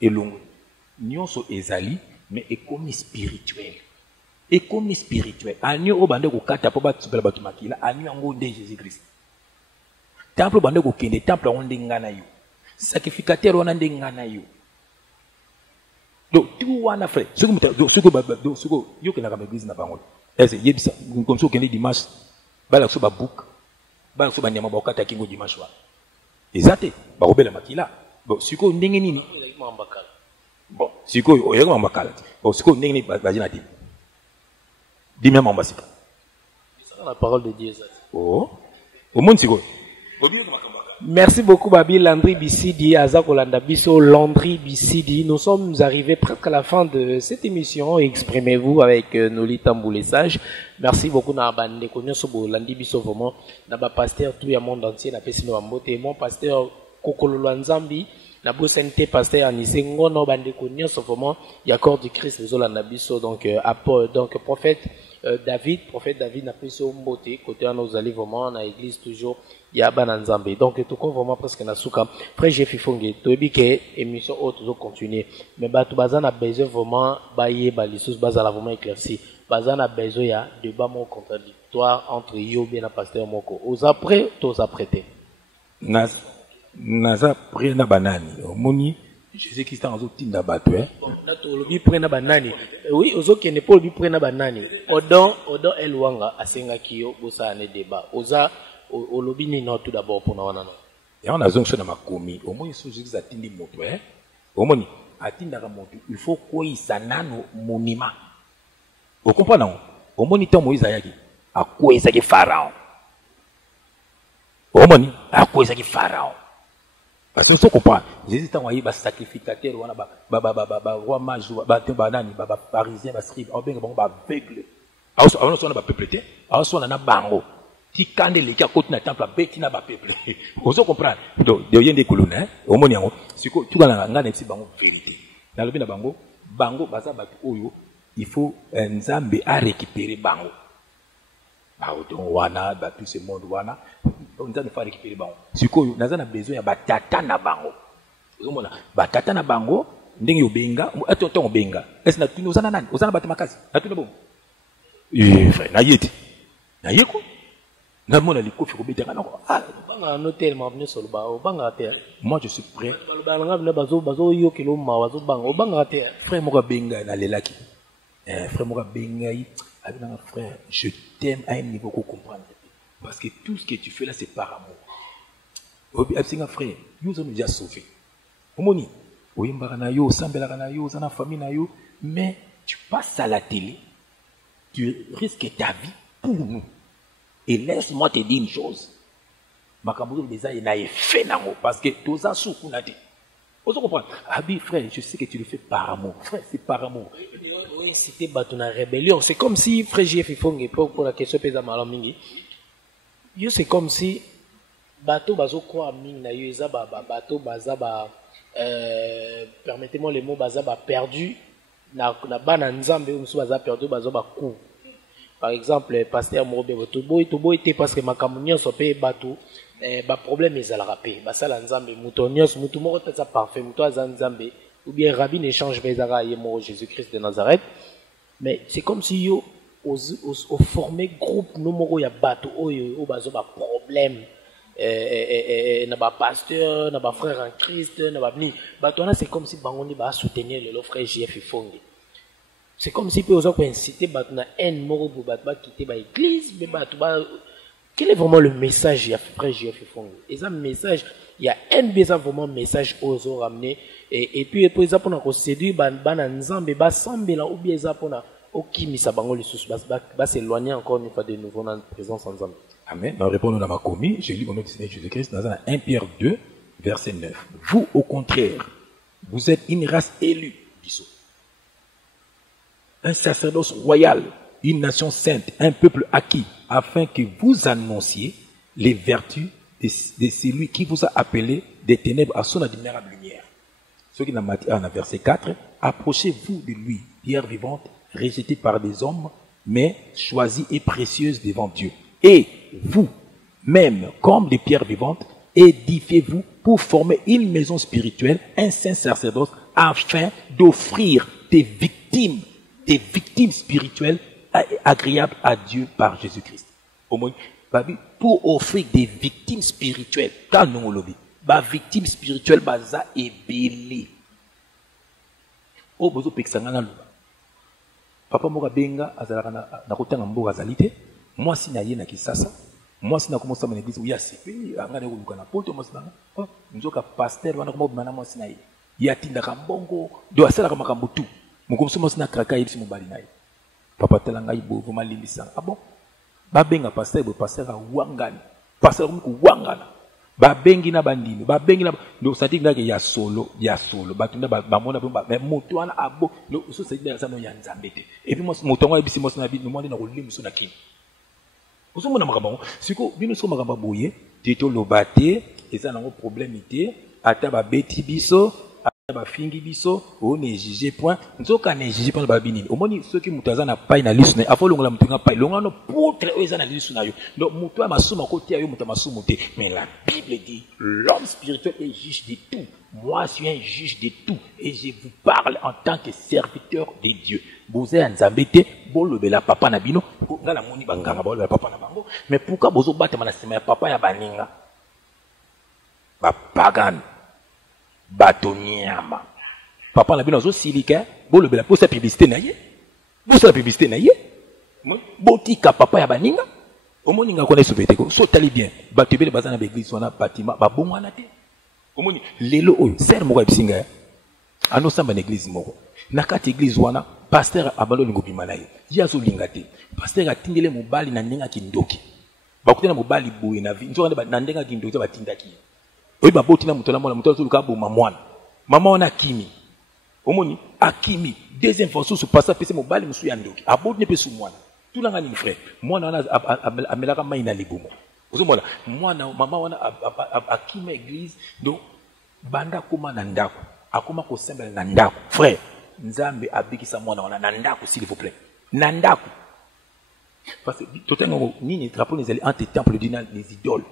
et longo. Nyonso ezali mais ekomi spirituel. Ekomi spirituel. Anyo obande ko kata po ba tsupela ba tumakila anyo ngo nde Jésus-Christ. Temple bande ko kende temple onde ngana yo. Sacrificateur wana nde ngana yo. Donc tout wana frère, ce que yo ke na ka église na bango. Est-ce yebisa comme ça kende dimanche bala so ba book bala so ba nyama ba kata kingo dimanche wa. Ezate ba robela makila. Bon siko ndenge nini? Bon, si quoi, il y a un makala. Bon, si quoi, n'est pas basé na-t-il. Dis-moi mon basique. C'est la parole de Dieu. Oh, au monde si quoi. Merci beaucoup, Babi Landry Bissidi, Azakolanda Bisso, Landry Bissidi. Nous sommes arrivés presque à la fin de cette émission. Exprimez-vous avec Noli Tamboulé Sage. Merci beaucoup, Nabande Konyosobo, Landi Bisso, vraiment. Naba pasteur, tout le monde entier, n'a pas signé mon pasteur Kokolo Nzambi. Na bosente pasteur Anissé Ngono bandeko nyonso vraiment ya corps du Christ les olanda biso donc prophète David na peso mbote côté en nous allez vraiment na église toujours ya bananzambe donc tout comme vraiment presque na suka frère Jeff Ifonge tobi ke émission autre toujours continuer mais batu bazana besoin vraiment baye balisus bazala vraiment éclairci bazana besoin ya débat mon contradictoire entre yo bien na pasteur moko aux après tous apprêter naza prena banani omoni Jésus Christ en zotinda bato nato lobi prena banani oui ozokende po lobi prena banani odon elwanga asenga kiyo bosa ne débat oza olobi ni no tout d'abord pour na no ya on a zonso na makomi omoni so Jésus atindi moto omoni atinda ka moto il faut koisa nano monima o comprendre omoni tant Moïse ayaki akoisa ki pharaon omoni akoisa ki pharaon. Parce que nous comprenons, Jésus est un sacrificateur, roi mage, banani, parisien, scribe, aveugle. Alors, on a peuplé, alors on a bango. Qui quand les cas côté na temple, bêti na peuplé. Vous comprenez? Donc, il y a des colonnes, au moniango, c'est que tout le monde a une bango vérité. Dans le bien bango, baza batu oyo, il faut un zambe à récupérer bango. Donc, wana, tout ce monde, wana, on a récupérer bango. Si vous avez besoin de batata na bango. Vous avez batata na bango, ndenge yobenga, atoto obenga. Est-ce que nous avons nani? Vous avez batamakazi. Atuna bon. Frère, na yeti. Na yeko. Na mona liko fi ko betanga na ko. Ah, banga no tellement venu sur le bas, banga terre. Moi je suis prêt. Banga venu bazo yo kilo ma wazo banga terre. Frère moka benga na lelaki. Frère moka benga yi. Frère, je t'aime à un niveau qu'on comprend. Parce que tout ce que tu fais là, c'est par amour. Frère, nous avons déjà sauvé. Mais tu passes à la télé, tu risques ta vie pour nous. Et laisse-moi te dire une chose. Makambo déjà il a fait nango parce que tous en souffrent nadi. Vous comprenez? Ah bien frère, je sais que tu le fais par amour. Frère, c'est par amour. Oui, c'était battu na rébellion. C'est comme si frère JF Fongue pour la question pesa malamingi. Yo c'est comme si bateau bazo quoi ming na yo eza ba bateau baza ba permettez-moi les mots baza ba perdu na bana nzambe ou baza perdu bazo ba coup. Par exemple, pasteur Morobe Tobo était parce que makambo nyonso pe bateau ba problème ezalaka pe basala nzambe muto nyonso mutu moko tata parfait muto aza nzambe ou bien rabbi n'échange bezara yemo Jésus-Christ de Nazareth. Mais c'est comme si yo au former groupe numéro ya bateau oyo bazo ba problème na ba pasteur na ba frère en Christ na ba ni bateau là c'est comme si bangondi ba soutenir le frère JF Fongue. C'est comme si peut inciter bateau na haine moko pour bateau ba quitter ba église mais bateau ba. Quel est vraiment le message il y a frère JF Fongue? Et ça message il y a un vraiment message aux ramener et puis pour ça pour nous séduire ban nzambe ba sambela ou bien ça pour na okimisa bango les sous ba s'éloigner encore une fois de nouveau dans la présence ensemble. Amen. Dans répondre à ma commis, j'ai lu au nom du Seigneur Jésus-Christ dans 1 Pierre 2 verset 9. Vous au contraire, vous êtes une race élue, un sacerdoce royal, une nation sainte, un peuple acquis, afin que vous annonciez les vertus de celui qui vous a appelé des ténèbres à son admirable lumière. Ce qui est dans verset 4, approchez-vous de lui, pierre vivante, rejetée par des hommes, mais choisie et précieuse devant Dieu. Et vous, même comme des pierres vivantes, édifiez-vous pour former une maison spirituelle, un saint sacerdoce, afin d'offrir des victimes spirituelles agréables à Dieu par Jésus-Christ. Au moins, pour offrir des victimes spirituelles, car nous l'avons dit, victimes spirituelles, ça est belé. Oh, bozo pexangana luba. Papa moka benga azalaka na kotanga mboka zalite. Moi si na ye na kisasa, moi si na commencé mon église uya sipe, angane kuluka na poto moi si na. Oh, nzoka pasteur wana komo bana moi si na ye. Ya tinda kambongo, do asala kama kambutu. Mukomso moi si na kraka yebisi mobali na ye. Papa telanga ibo voma limbisa. Ah bon? Ba benga pasteur bo pasteur a wangani. Pasteur ko wangana. Ba bengi na bandini, ba bengi na ndo sati ngake ya solo, batunda ba mona ba mais moto wana abo, ndo so sati na sano ya nzambete. Et puis moi moto ngwa ebisi moi na bi no mwandi na kolimba so na kini. Oso mona makamba, siko bino so makamba boye, tito lobate, eza nango problème ité, ata ba beti biso, ata ba fingi biso, on est jugé point, nzoka na jugé point ba binini. Omoni ceux qui mutaza na pai na lisu na afo longola mutunga pai, longa no poutre eza na lisu na yo. Donc mutu masuma côté yo muta masumu te, mais la Bible dit l'homme spirituel est juge de tout. Moi je suis un juge de tout et je vous parle en tant que serviteur de Dieu. Boze nzambete bolobela papa na bino, ngala moni banganga bolobela papa na bango, mais pourquoi bozo batema na sema ya papa ya baninga? Ba pagan batoniama. Papa na bino zo silika, bolobela pour sa publicité na ye. Pour sa publicité na ye. Botika papa ya baninga. Omoni nga kona sobete ko, so tali bien. Batebele bazana ba église wana bâtiment ba bongwana te. Omoni lelo oyo ser moko bisinga ya. Ano samba na église moko. Na kati église wana pasteur abalo lingo bimana ye. Yazo lingate. Pasteur atindele mobali na ndenga kindoki. Bakutena mobali boye na vi. Nzo na ndenga kindoki ba tindaki. Oyi ba botina mutola mona mutola suluka bo mamwana. Mama wana kimi. Omoni akimi. Deuxième fois sous pasteur pese mobali musu ya ndoki. Abotne pe su mwana. Tout l'anga ni frère. Mwana wana amelaka mai na libumo. Ozomona mwana mama wana akima église donc banda koma na ndako. Akoma ko sembela na ndako. Frère, nzambe abikisa mwana wana na ndako s'il vous plaît. Na ndako. Parce que tout un nini drapeau les aller entre temple d'une les idoles.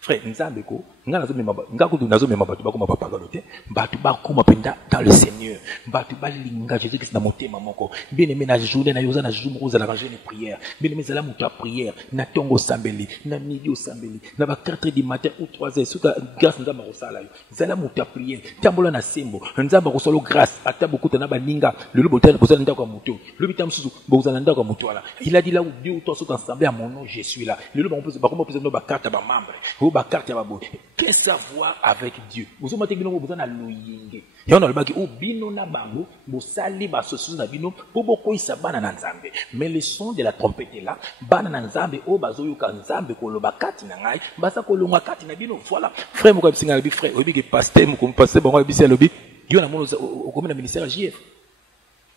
Frère, nzambe ko nga nazo mema batu bakoma papa galote batu bakoma penda dans le Seigneur batu balinga Jésus Christ na motema moko bien aimé na journée na yoza na jour moko za la ranger une prière bien aimé zala muta prière na tongo sambeli na midi au sambeli na ba 4h du matin ou 3h suka grâce nzamba ko sala yo zala muta prière tambola na sembo nzamba ko solo grâce ata beaucoup na baninga le botel bozala ndako muto le bitam susu bozala ndako muto wala il a dit là où Dieu ou toi sont ensemble à mon nom je suis là le ba kompa pesa no ba carte ba membre to ba carte ya babo. Qu'est-ce que ça voit avec Dieu? Vous avez dit que vous avez loyenge. Et on a le baki ou bino na bango, vous sali ba sosu na bino, pour beaucoup isa bana na nzambe. Mais le son de la trompette est là, bana na nzambe o bazo yuka nzambe ko lo bakati na ngai, basa ko lo ngakati na bino. Voilà. Frère mo ko bisinga lobi frère, obi ke pasteur mo ko pasteur bango bisi lobi, yo na mono au commun ministère JF.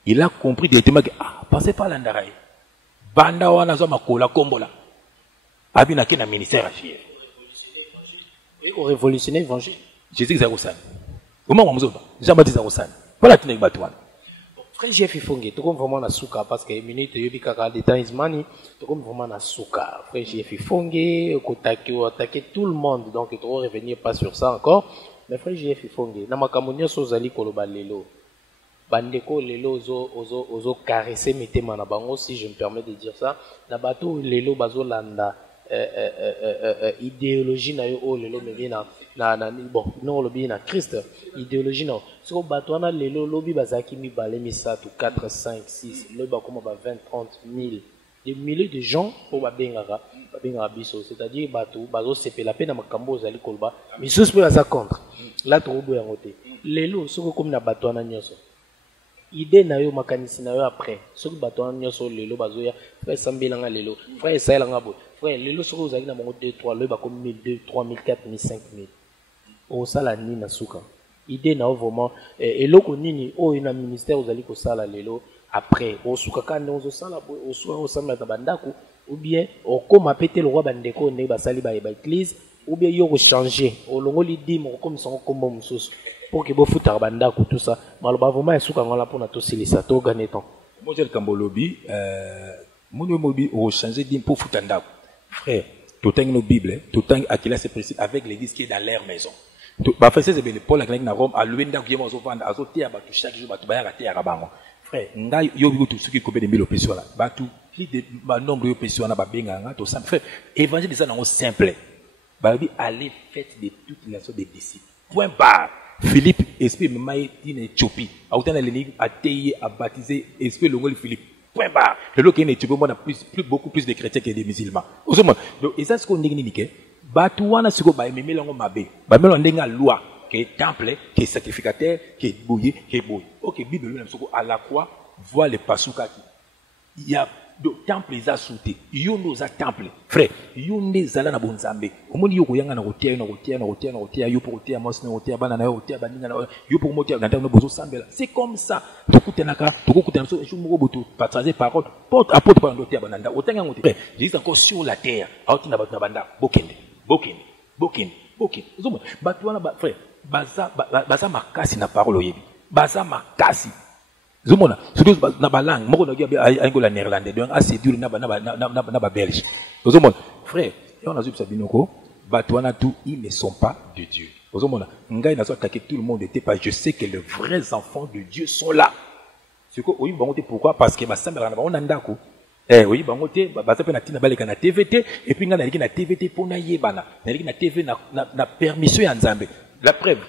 Il a compris directement que passez par l'andarai. Banda wana zo makola kombola. Abina ki na ministère JF. Et au révolutionner l'évangile. Jésus Zarosan. Comment on m'ouvre? Jean-Baptiste Zarosan. Voilà tu n'es pas toi. Frère Jeff Ifongue, tu comme vraiment na souka parce que minute yobi kaka de temps is money, tu comme vraiment na souka. Frère Jeff Ifongue, attaquer tout le monde, donc tu vas revenir pas sur ça encore. Mais frère Jeff Ifongue, na makamunyo sozali koloba lelo. Bandeko lelo ozo caresser mitema na bango, si je me permets de dire ça. Na bato lelo bazo landa idéologie na yo o lelo mebi na bon non lobi na Christ idéologie na so bato na lelo lobi bazaki mi balé misatu 4 5 6 le ba comme ba 20 30 000 des milliers de gens pour ba bengara biso, c'est-à-dire bato bazo sepela pe na makambo zali kolba misus pe baza contre la trobo ya ngote lelo soko comme na bato na nyoso idée na yo makanisi na yo après soko bato na nyoso lelo bazo ya frère sambelanga lelo frère saelanga bo frère lelo soko zali na mongo 2 3 le ba comme 1 2 3 000 4 000 5 000 o sala ni na suka idée na vraiment eloko nini o ina ministère ozali ko sala lelo après o suka kana ozo sala o suka o sala na bandako ou bien o koma péter le roi bandeko ne ba sali ba église ou bien yo ko changer o longo li di mo comme son kombo mususu pour que bo futa bandako tout ça maloba vraiment suka ngola pona to silisa to gagner temps moi j'ai le kambolobi mon mobi o changer dim pour futa ndako frère tout temps nos bible tout temps akila se précise avec l'église qui est dans leur maison. Bah frère c'est bien Paul avec na Rome à luenda qui mo zo vendre azotia ba tout chaque jour ba tout ba ya tia rabango frère nga yo bi tout ce qui combien de 1000 opérations là ba tout plus de nombre de opérations na ba benga nga to simple frère évangile ça non simple ba bi aller faites de toutes les nations des disciples point barre. Philippe esprit mai din Éthiopie a autant l'église a tayé a baptisé esprit le ngoli Philippe point barre le local en Éthiopie on a beaucoup plus de chrétiens que des musulmans donc et ça ce qu'on dit ni que batu wana siko ba ememi longo mabe ba melo ndenga loi que temple que sacrificateur que bouillé que boy OK bible lui siko à la croix voit les pasukaki il y a de temple za souté yondo za temple frère yonde zala na bonzambe omoni yoko yanga na rotia yo pour rotia mos na rotia bana na rotia baninga na yo pour motia na ndano bozo sambela c'est comme ça tokutenaka so je mo boto partager parole porte à porte par rotia bananda otenga ngote frère juste encore sur la terre autina batu na banda bokende zomo batu wana ba frère baza makasi na parole oyebi baza makasi zomona surtout na balang moko na giabe aingola néerlandais donc assez dur na ba belge zomona frère on a vu ça binoko batwana tout ils ne sont pas de Dieu zomona ngai na so attaquer tout le monde était pas je sais que les vrais enfants de Dieu sont là c'est quoi oui bangote pourquoi parce que basambela na bango ndako oui bangote baza pe na tina baleka na TVT et puis nga na liki na TVT pona yebana na liki na TV na permission ya nzambe. La preuve,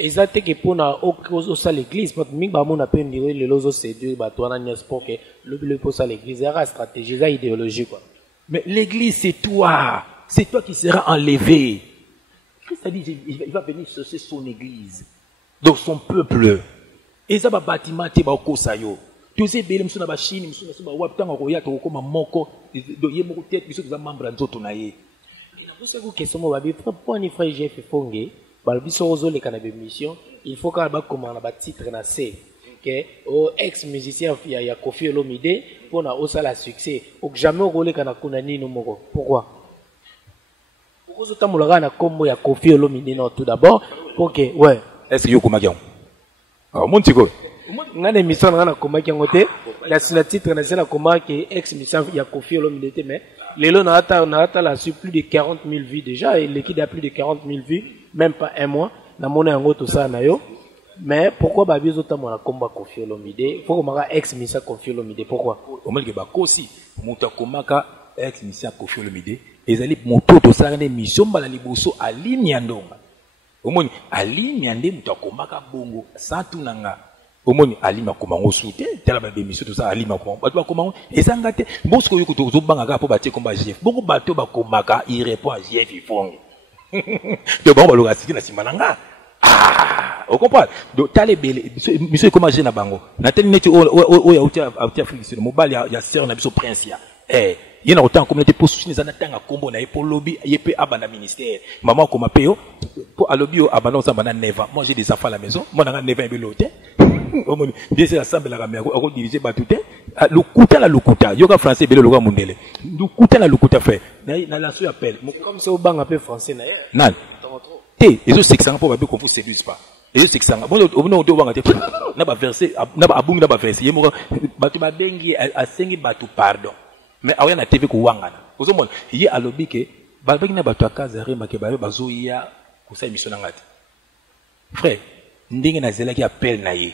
exact que pour na au ça l'église, parce que minga mon appelle dire les lozo c'est Dieu, bah toi na pour que le pour ça l'église, il y a stratégie, il y a idéologie quoi. Mais l'église c'est toi qui seras enlevé. Christ a dit il va venir chercher son église, donc son peuple. Et ça va bâtiment te ba kosa yo. Tu sais belem suna ba chini, suna ba waptanga ko ya to ko mamoko, do yemo tete biso za membre nzoto na ye. Vous question moi babi pourquoi ni frère Jeff Fongue balbiso ozo le cannabis mission il faut qu'on ba comment ba titre na C que au ex musicien ya Koffi Olomide pour na osala succès ou jamais rôle kana kuna nino moko pourquoi ozo tamulaka na kombo ya Koffi Olomide non tout d'abord pour que ouais est-ce que yo komaki on ah mon tiko ngana émission ngana komaki ngote la titre na sala komaki ex musicien ya Koffi Olomide mais Lelo na ata sur plus de 40 000 vues déjà et l'équipe a plus de 40 000 vues même pas un mois na mona yango tout ça na yo mais pourquoi ba biso ta mona komba Koffi Olomide faut komaka ex misa Koffi Olomide pourquoi omeli ba kosi muta komaka ex misa Koffi Olomide ezali moto to sala na mission bala liboso aligne ndonga omoni aligne ndé muta komaka bongo santu nanga omoni alima komango soute tala ba bémission tout ça alima komango bato ba komango ezanga te bosko yo kuto zobanga ka po batie komba GF bongo bato ba komaka il répond à GF ifonge to ba baloka siki na simananga au comprendre donc tale belé monsieur comment j'ai na bango na telle neti o ya uti Afrique sur mobile ya sœur na biso prince ya yena autant communauté pour soutenir za natanga kombo na epo lobby yepe abana ministère maman ko mapeo pour alobi o abana za bana neva moi j'ai des enfants à la maison moi na neva belote bien c'est l'assemblée la caméra on diriger batute lokuta la lokuta yoga français belo loga mundele lokuta la lokuta fait na la sous appel comme c'est au bang un peu français na nan et les autres 600 pour qu'on vous séduise pas et les 600 bon on doit voir na ba verser na ba abungi na ba verser yemo batu ba bengi asengi batu pardon mais awa na TV ko wangana ozomona ye alobi ke ba bengi na batu akazare make ba bazo ya ko sa émission ngati frère ndenge na zela ki appel na ye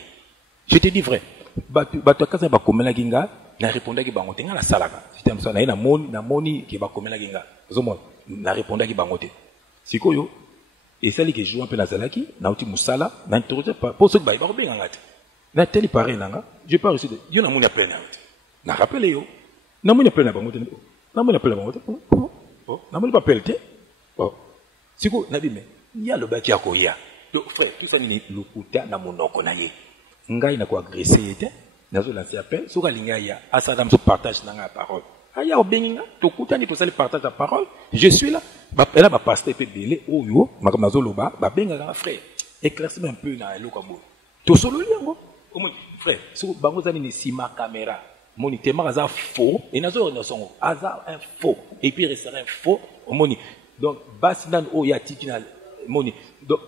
je te dis vrai batu akazare ba komela kinga na répondre ki bango tenga na salaka c'était ça na moni ki ba komela kinga ozomona na répondre ki bango te sikoyo et celle qui joue un peu na zalaki na uti musala na interroger pour ceux qui ba benga ngati na teli pareil nanga je pas reçu de yo na moni appel na rappelle yo na moni appel na bango te na moni appel na bango te na moni pas appel te siko na bime ya lo baki akoya donc frère tout ça ni lokuta na monoko na ye ngai na ko agresser te na zo lancer appel so ka linga ya asada mso partage na nga parole aya obenga to kutani to sali partage la parole je suis là ba là ba pasteur pe belé oyo makama zo loba ba benga nga frère éclaircissez un peu na lokabo to solo liango o mon frère so bango zani ni sima caméra moni tema aza faux et nazo na songo aza un faux et puis restera un faux o moni donc basinan o ya tikina moni donc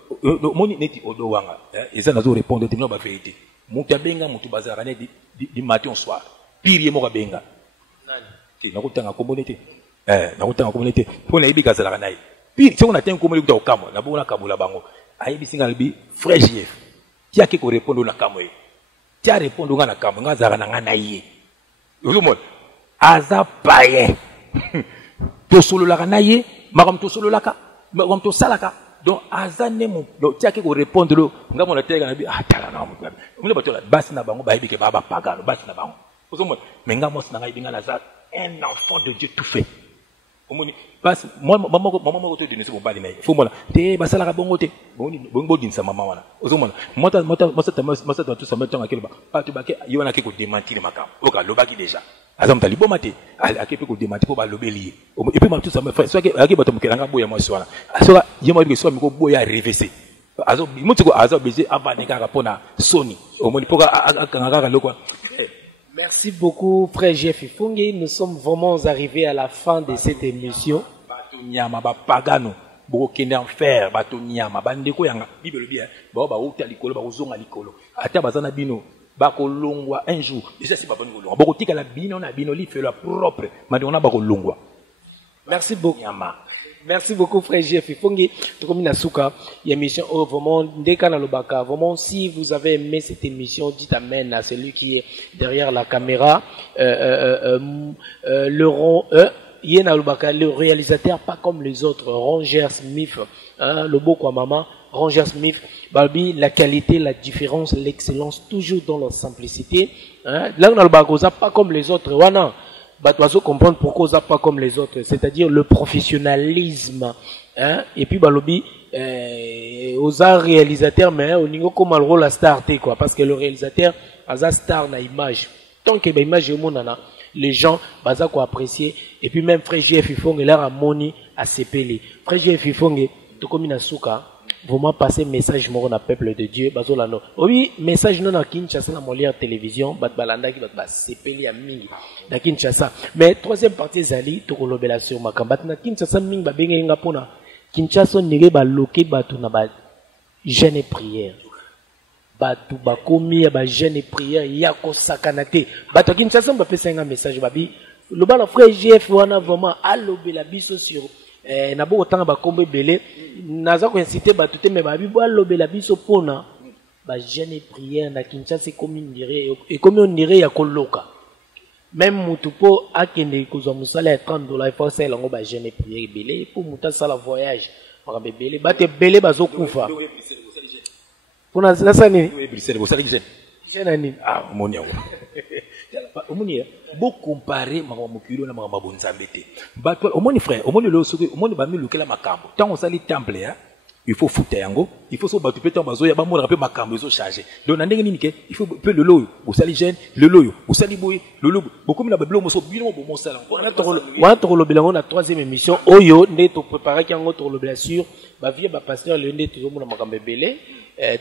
moni neti odo wanga eza nazo répondre te no ba vérité mutu abenga mutu bazara ne di matin au soir pire mo benga nani nakutanga communauté nakutanga communauté pona ibika zala nayi pire c'est on atteint communauté kuta okamo na bona kabula bango ayibi singa libi frère JF tia ke ko répondre na kamo tia répondre nga na kamo nga zara na nga na ye ozomona aza paye to solo la na ye makam to solo la ka makam to salaka donc aza ne mo tia ke ko répondre lo nga mona tega na bi atala na mo mule batola basi na bango bayibi ke baba pagano basi na bango ozomona menga mos na nga ibinga na za un enfant de Dieu tout fait. Moi, maman, te donner ce bon bali naï. Faut moi là. Te basala ka bongo te. Bongo din sa maman wana. Ozomona. Moi ça tout ça mettre en kelba. Pas tu baké, yona ke ko démentir makam. Oka lobaki déjà. Azam tali bo mate. Ake pe ko démentir ko ba lobeli. Et puis ma tout ça me frère. Soit que ake bato mkelanga boya moi soana. Soit yema bi so mi ko boya reverser. Azo mutu ko azo beje avane ka rapona Sony. Omoni poka akanga lokwa. Merci beaucoup, frère Jeff Ifungi. Nous sommes vraiment arrivés à la fin de cette émission. Batonyama ba pagano, bokende en fer, batonyama bandeko yanga. Bible bien, ba uta likolo ba uzonga likolo. Ata bazana bino ba kolongwa un jour. Déjà si ba boni kolongwa. Ba kotika la bino na bino li fait la propre. Mais on a ba kolongwa. Merci beaucoup. Merci beaucoup, frère Jeff Ifungi. Émission vraiment vraiment si vous avez aimé cette émission, dites amen à celui qui est derrière la caméra. Le réalisateur pas comme les autres, Roger Smith, le beau quoi maman, Roger Smith, Balbi, la qualité, la différence, l'excellence, toujours dans leur simplicité. Là on a le bagoza pas comme les autres. Wana. Batwazo comprendre pourquoi ça pas comme les autres, c'est-à-dire le professionnalisme, et puis balobi aux arts réalisateurs, mais au niveau comme le rôle la star quoi, parce que le réalisateur a sa star na image, tant que image au monde les gens baza quoi apprécier, et puis même frère JF Ifonge là a moni à CPL, frère JF Ifonge to comme na souka vraiment passer message mon na peuple de Dieu bazolano oui message non na Kinshasa na Molière télévision bat balanda ki bat sepeli ya mingi na Kinshasa mais troisième partie zali to kolobela sur makamba na Kinshasa mingi ba benga nga pona Kinshasa nire ba loke batu na ba jeûne et prière batu ba komi ba jeûne et prière ya ko sakana te batu Kinshasa ba pesa nga message babi le bala frère JF wana vraiment alobela biso sur na bo tanga ba kombe belé naza ko inciter ba tout mais ba bi bo lobela biso pona ba jeûne et prière na Kinshasa comme on dirait et comme on dirait ya koloka même mutu po akende kozwa musala ya $30 il faut ça lango ba jeûne et prière belé pour muta sala voyage ba belé ba te belé bazo kufa pona ça nini Ah, omoni yango. Omoni bo comparer makambo mokilo na makambo bonzambe te. Bato omoni frère, omoni lo soki omoni ba mi lukela makambo. Tant on sali temple ya, il faut foutre yango, il faut so batu peta bazo ya ba mona pe makambo zo changer. Donc na ndenge nini ke, il faut pe le loyo, o sali jeune, le loyo, o sali boy, le loyo. Beaucoup na ba blo mo so bino bo mo sala. Wana tolobela ngo na 3e émission oyo nde to préparer ki yango tolobela sur ba vie ba pasteur le nde to mona makambo belé.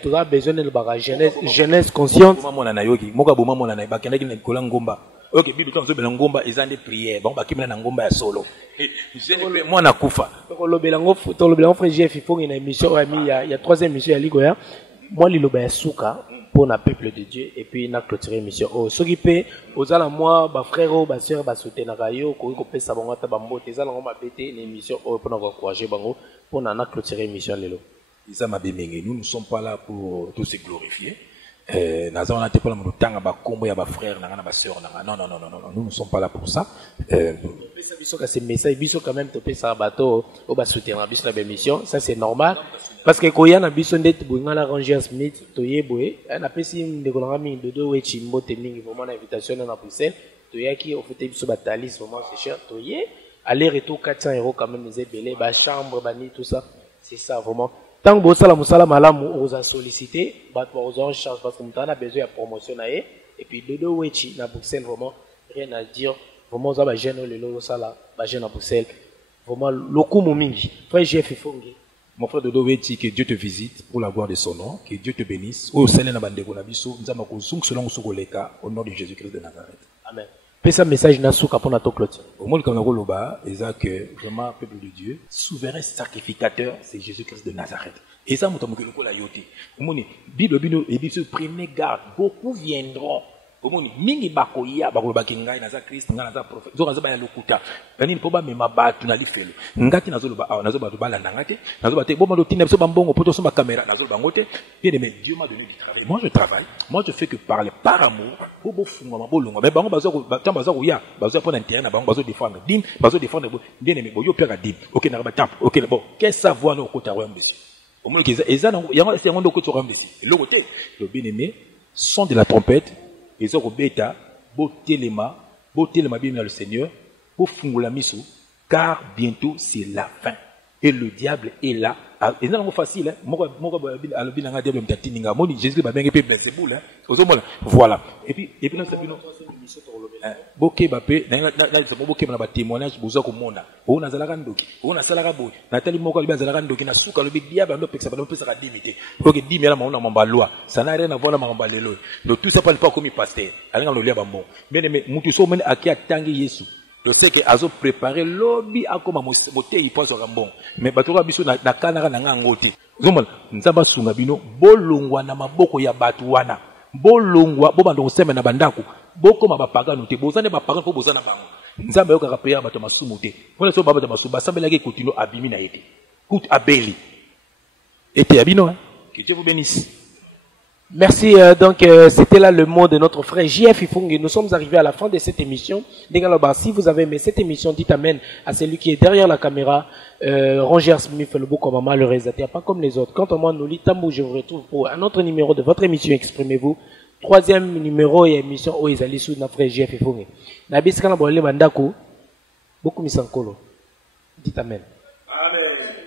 Tu as besoin de la jeunesse consciente. Mona na yoki, moka boma mona na bakenda ki na kola ngomba. OK, bibi quand zo bela ngomba ezande prière, bon bakimela na ngomba ya solo. Je ne moi na kufa. Tolobela ngo frère Jeff il faut une émission il y a 3e émission ya ligoya. Moi liloba ya suka pour na peuple de Dieu et puis na clôturer émission. Oh, soki pe ozala moi ba frère ba sœur ba soutenir yo ko ko pesa bango ta bambote ezala ngo mabete l'émission pour na encourager bango pour na clôturer émission lelo. Nous ne sommes pas là pour tous se glorifier. Nous ne sommes pas là pour nos frères, nos sœurs. Non, nous ne sommes pas là pour ça. Ça c'est normal. Parce que quand il y a une mission d'être la Ranger Smith, il y a une de deux wechi mbote mingi vraiment l'invitation dans Bruxelles. Il y a qui au fait biso batalis vraiment c'est cher. Il y a aller-retour 400 € quand même les belé, ba chambre, bani tout ça. C'est ça vraiment. Tant que vous avez malamu, vous avez sollicité, vous avez charge parce que vous avez besoin de promotion et puis de deux wechi na Bruxelles vraiment rien à dire. Vraiment vous avez gêné le logo sala, ba gêné à Bruxelles. Vraiment le coup momingi. Frère Jeff Fongi. Mon frère Dodo Weti, que Dieu te visite pour la gloire de son nom, que Dieu te bénisse. Au Seigneur Nabandego Nabiso, nous avons selon au nom de Jésus-Christ de Nazareth. Amen. Fais un message na souka pour notre clôture. Au monde comme le loba, c'est que vraiment peuple de Dieu, souverain sacrificateur, c'est Jésus-Christ de Nazareth. Et ça, nous avons que nous la yoté. Au monde, Bible et Bible, prenez garde, beaucoup viendront. Au monde, mingi bakoya, bakoyaki ngai naza Christ, ngai naza prophète. Zo naza ba ya lokuta. Nani poba mema batu na lifelo. Ngati nazo loba, nazo ba bala ngate, nazo ba te bo malo tinebso bambongo poto so ba caméra, nazo ba ngote. Bien aimé, Dieu m'a donné du travail. Moi je travaille. Moi je fais que parler par amour. Bobo funga mabolonga. Mais bango bazo tant bazo ya, bazo pour intérêt na bango bazo défendre. Dim, bazo défendre. Bien aimé, bo yo père dim. OK na ba temple. OK bon, qu'est savoir no kota rombesi. Au moins que eza yango c'est ngondo kota rombesi. Le côté, le bien aimé, son de la trompette. Et autres bêta, botelema bien dans le Seigneur, pour fungula miso, car bientôt c'est la fin. Et le diable est là. Et c'est facile, hein. Voilà. Et puis, nous savons, boké bapé, boké na témoignage, boza komona. O na zalaka ndoki, o na salaka boy. Natali moko liba zalaka ndoki na suka lobi diable ndo peksa ba pesa ka dimité. Faut que 10 000 na mamba loi. Ça n'a rien à voir na mamba lelo. Donc tout ça pas comme pasteur. Alinga lo lia bambon. Bien aimé, mutu so mene akia tangi Yesu. Je sais que azo préparer lobby akoma moté il pense au bon. Mais batoka biso na kanaka na ngoti. Zomala nzamba sunga bino bolongwa na maboko ya batu wana. Bolongwa bo bando sema na bandako. Boko mabapagano te bozane bapagano ko bozana bango. Nzamba yoka kapea bato masumu te. Pona so baba bato masuba sambela ke kutino abimi na yete. Kut abeli. Ete abino hein. Que Dieu vous bénisse. Merci. Donc, c'était là le mot de notre frère JF Ifungi. Nous sommes arrivés à la fin de cette émission. Si vous avez aimé cette émission, dites amen à celui qui est derrière la caméra. Roger Smith, le beau comme maman, le réalisateur, pas comme les autres. Quant à moi, Nouli Tambou, je vous retrouve pour un autre numéro de votre émission Exprimez-vous. 3e numéro et émission où ils allaient sous notre frère JF Ifungi. Nabiskana Bolé Bandako, beaucoup misankolo. Dites amen. Amen.